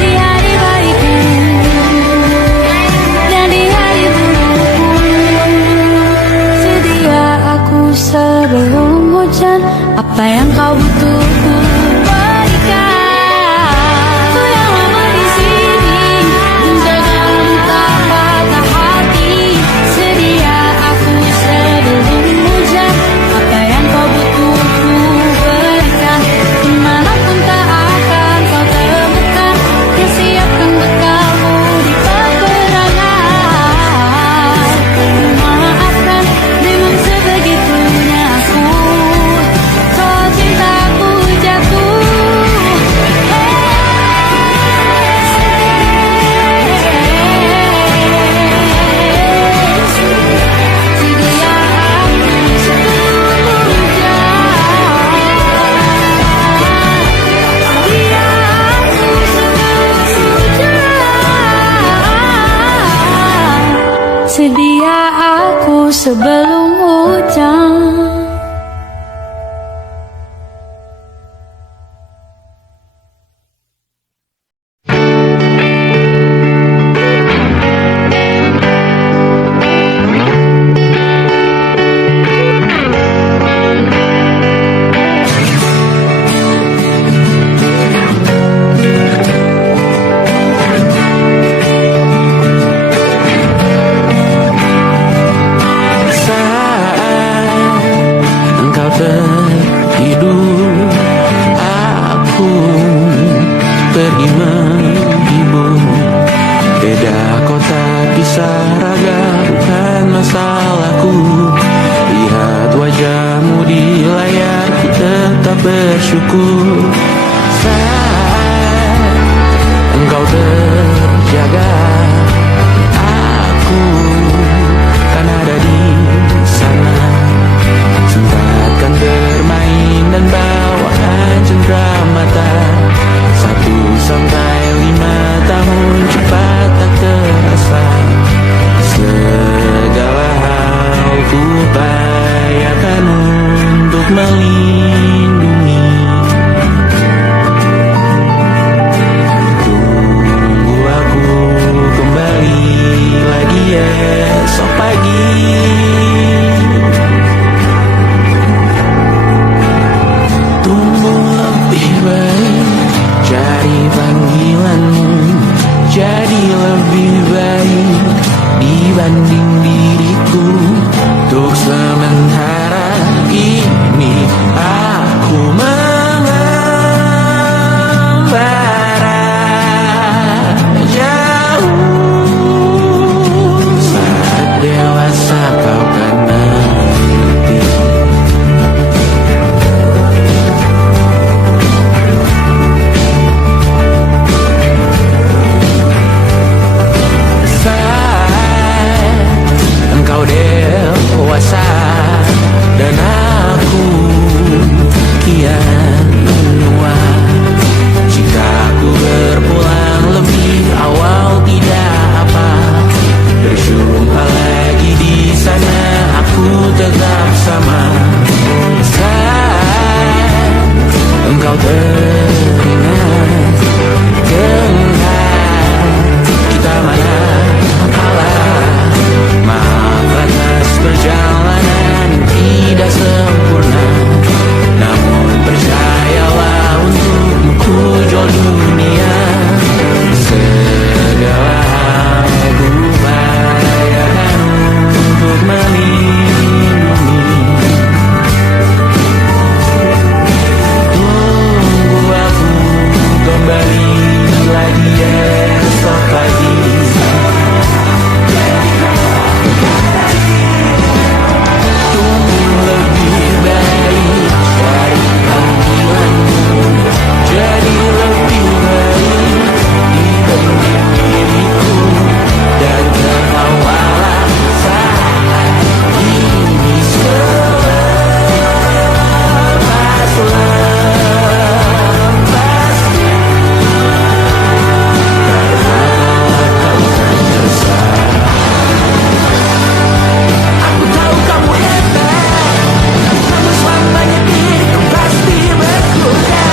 di hari baikku dan di hari burukku. Sedia aku sebelum hujan, apa yang kau butuh ku berikan. Ku yang lama di sini, menjagamu tak patah hati. Sedia aku sebelum hujan, apa yang kau butuh ku berikan. Kemanapun tak akan kau temukan yang siapkan bekalmu di peperangan. Maafkan, memang sebegitunya aku. Soal cintaku jatuh, sedia aku sebelum hujan. Sedia aku sebelum hujan. Engkau tertidur, aku pergi menghibur. Beda kota pisah raga, bukan masalahku. Lihat wajahmu di layar, ku tetap bersyukur. Saat engkau terjaga, aku kan ada di sana. Sempatkan bermain dan bawaan cenderamata. 1 sampai 5 tahun cepat tak terasa. Segala hal ku upayakan untuk melindungi. Tunggu aku kembali lagi esok pagi. Tumbuh lebih baik, cari panggilanmu, jadi lebih baik dibanding dibanding diriku. Untuk sementara ini aku mengembara jauh. Saat dewasa kau kan mengerti. Engkau dewasa dan aku kian menua. Cintaku berpulang lebih awal tidak apa. Berjumpa lagi di sana, aku tetap sama. Saat engkau teringat dengan kita mana kalah. Maaf atas perjalanan tidak sempurna, namun percayalah untukmu ku jual dunia. Segala hal ku bayarkan untuk melindungi. Tunggu aku kembali lagi esok pagi. Jadi lebih baik dibanding diriku. Dan tertawalah saat ini selepas-lepasnya. Karena kau kan tersayang. Aku tahu kamu hebat, namun selamanya diriku pasti berkuda.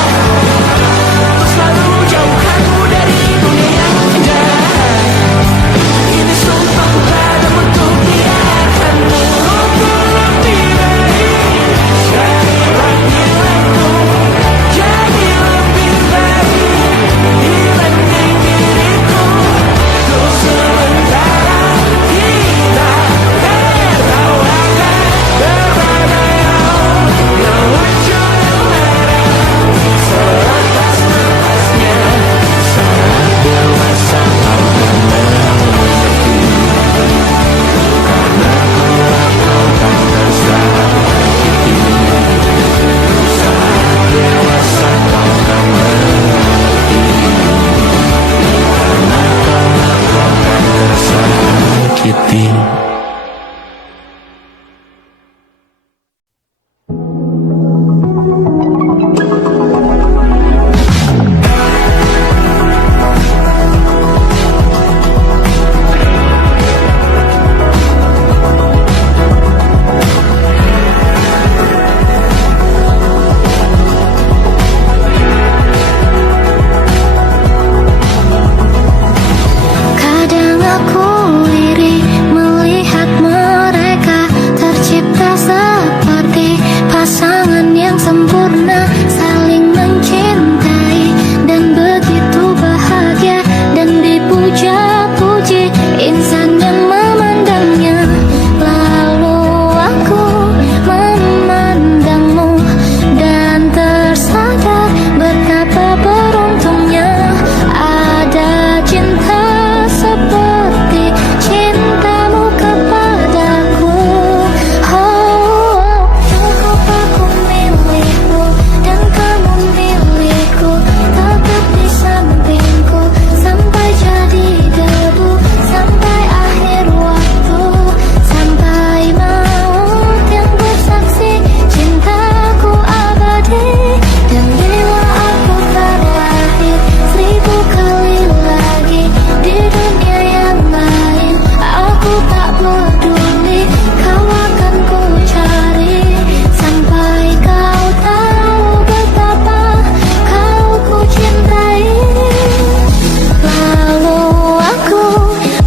Selalu jauhkanmu dari dunia yang indah. Ini sumpahku padamu untuk biarkanmu. Aku lebih baik dari panggilanmu. Jadi lebih baik dibanding diriku. Untuk sementara kita tertawakan berbagai hal yang lucu dan merah. Selepas-lepasnya saat dewasa kau kan mengerti. Karena kelak kau kan tersakiti. Saat dewasa kau kan mengerti. Karena kelak kau kan tersakiti. Kadang aku iri melihat mereka tercipta seperti pasangan yang sempurna, saling mencintai dan begitu bahagia dan dipuja-puji insan yang memandangnya. Lalu aku memandangmu dan tersadar betapa beruntungnya ada cinta seperti cintamu kepadaku. Oh, cukup aku milikmu dan kamu milikku, tetap di sampingku sampai jadi debu, sampai akhir waktu, sampai maut yang bersaksi cintaku abadi. Dan bila aku terlahir 1000 kali lagi di dunia yang lain, aku tak peduli, kau akan ku cari sampai kau tahu betapa kau ku cintai. Lalu aku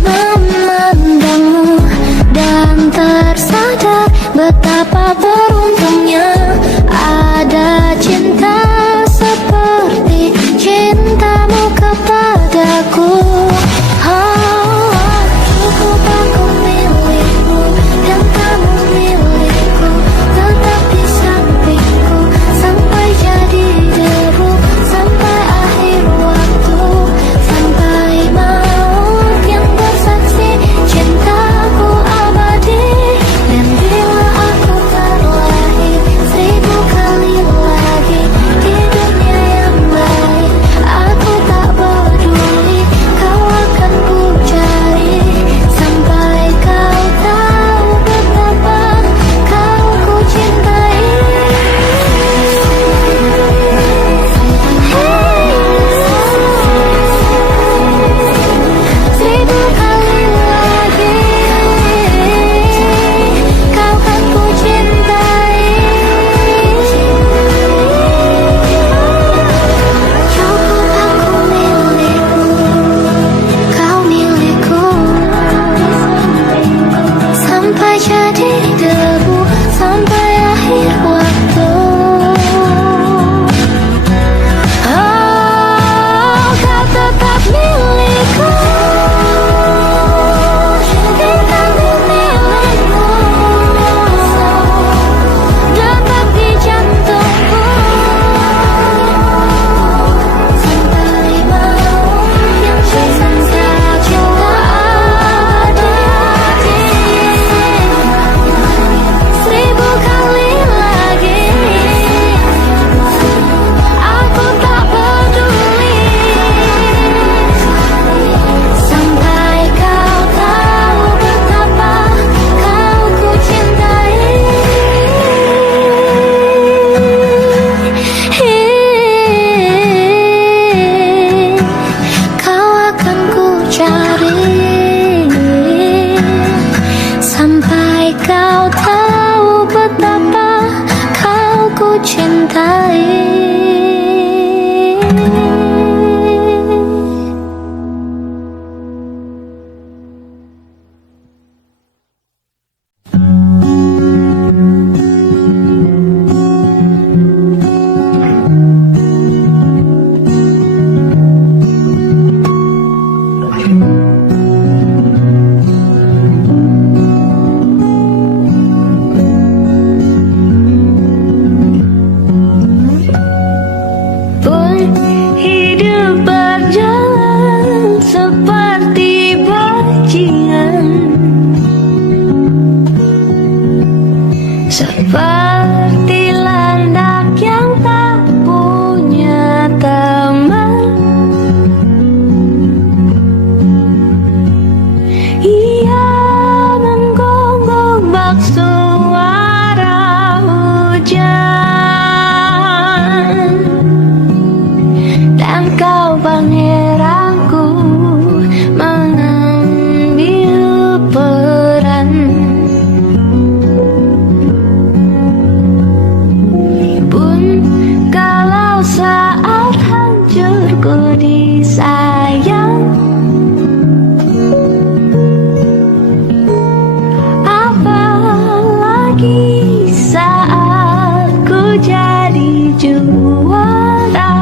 memandangmu dan tersadar betapa beruntungnya ada cinta seperti cintamu kepadaku. Oh, cukup aku milik jadi debu sampai akhir waktu. Oh, kau tetap milikku, bintang di milikku, detak di jantungku, sampai malam yang sisa cinta abadi. 1000 kali lagi aku tak peduli, sampai kau tahu betapa kau ku cintai. Kau akan ku cari sampai kau tahu betapa kau ku cintai. Pun hidup berjalan seperti bajingan, seperti landak yang tak punya teman. Ia menggonggong bak suara hujan, dan kau pangeranku mengambil peran. Pun kalau saat hancurku disayang, apalagi saat ku jadi juara.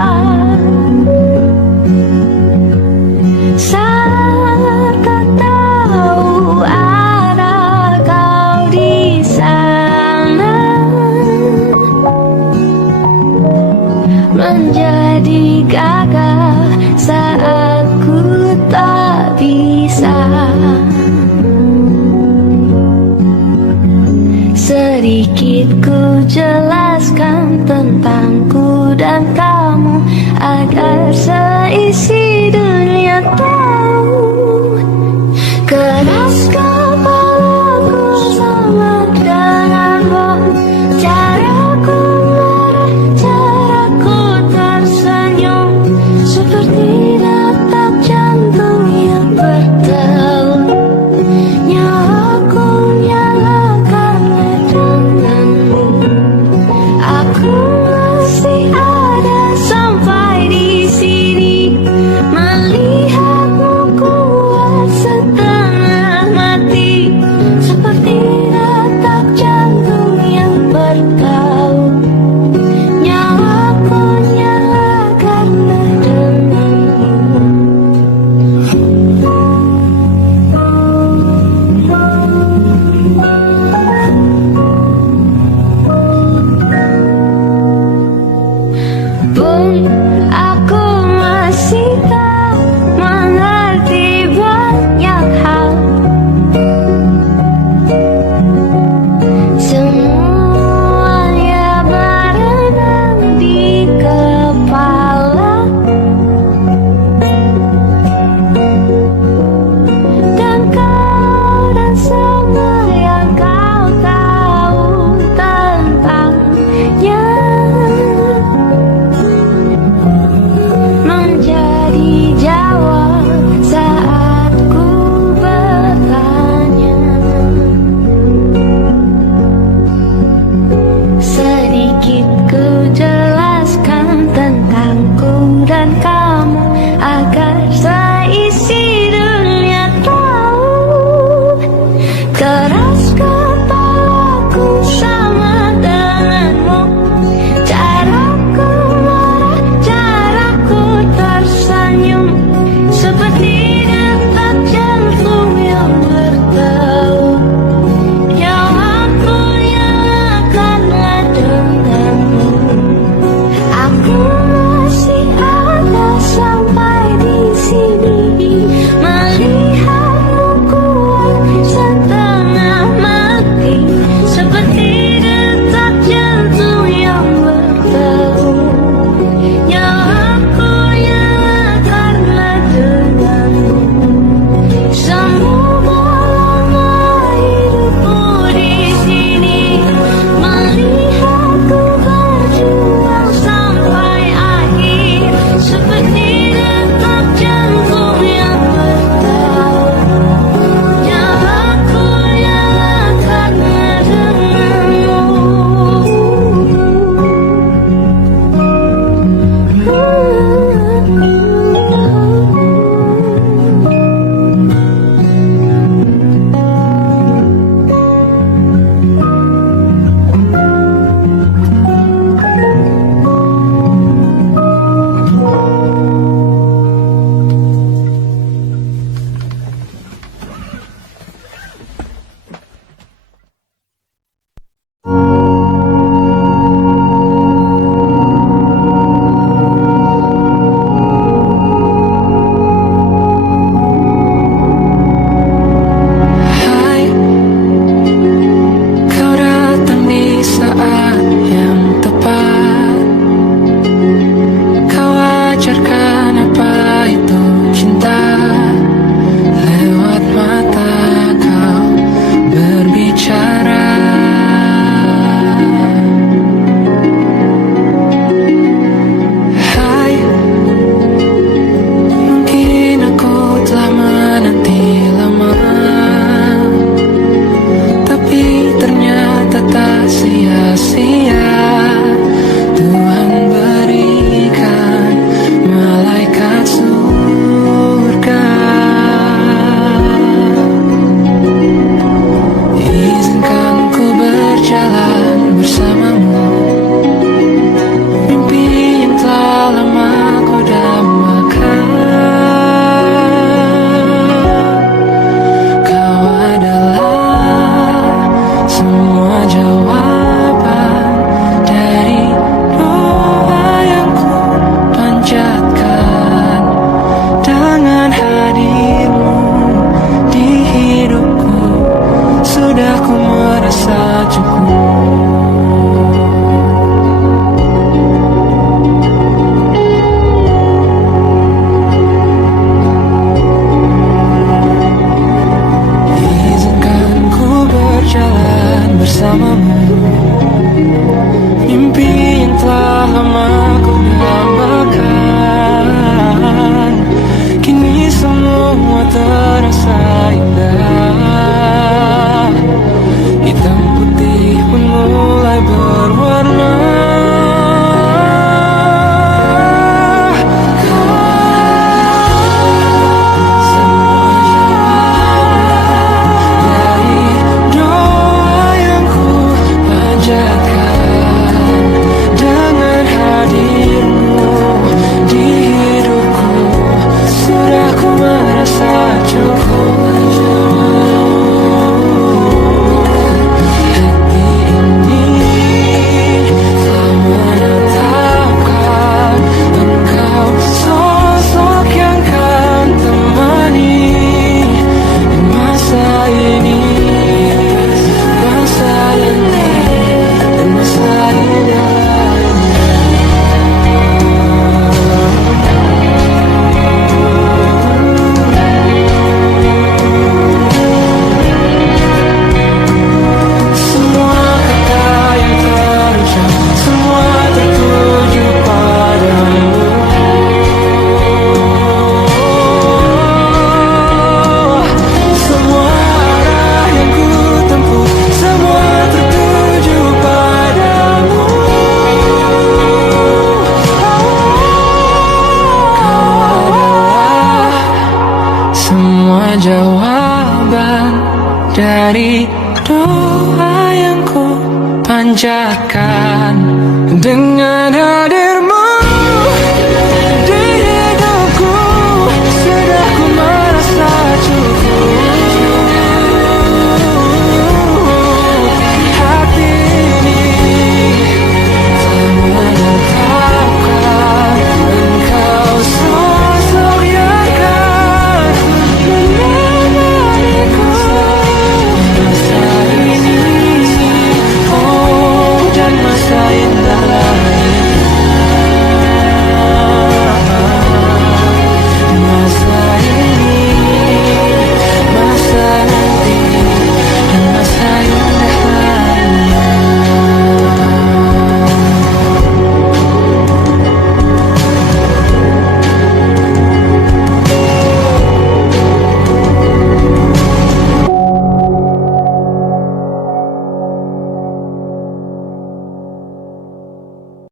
Saat tak tahu arah kau di sana, menjadi gagah saat ku tak bisa. Sedikit ku jelaskan tentangku dan kamu, agar seisi dunia tahu. Keras kepalaku sama denganmu, caraku marah, caraku tersenyum, seperti detak jantung yang berdebar. Nyawaku nyalakan denganmu, aku masih ada sampai di sini, melihatmu kuat setengah sudah ku merasa cukup. Izinkan ku berjalan bersamamu, mimpi yang telah lama ku dambakan, kini semua terasa indah. Hitam putih pun mulai berwarna. Dari doa yang ku panjatkan, dengan hadirmu di hidupku, sudah ku merasa cukup. Hati ini telah menetapkan engkau, sosok yang kan temani masa ini, masa ini, dan masa indah. Semua kata yang terucap, semua tertuju padamu. Semua arah yang ku tempuh, semua tertuju padamu. Kau adalah semua jawaban dari doa yang ku panjatkan, dengan hadir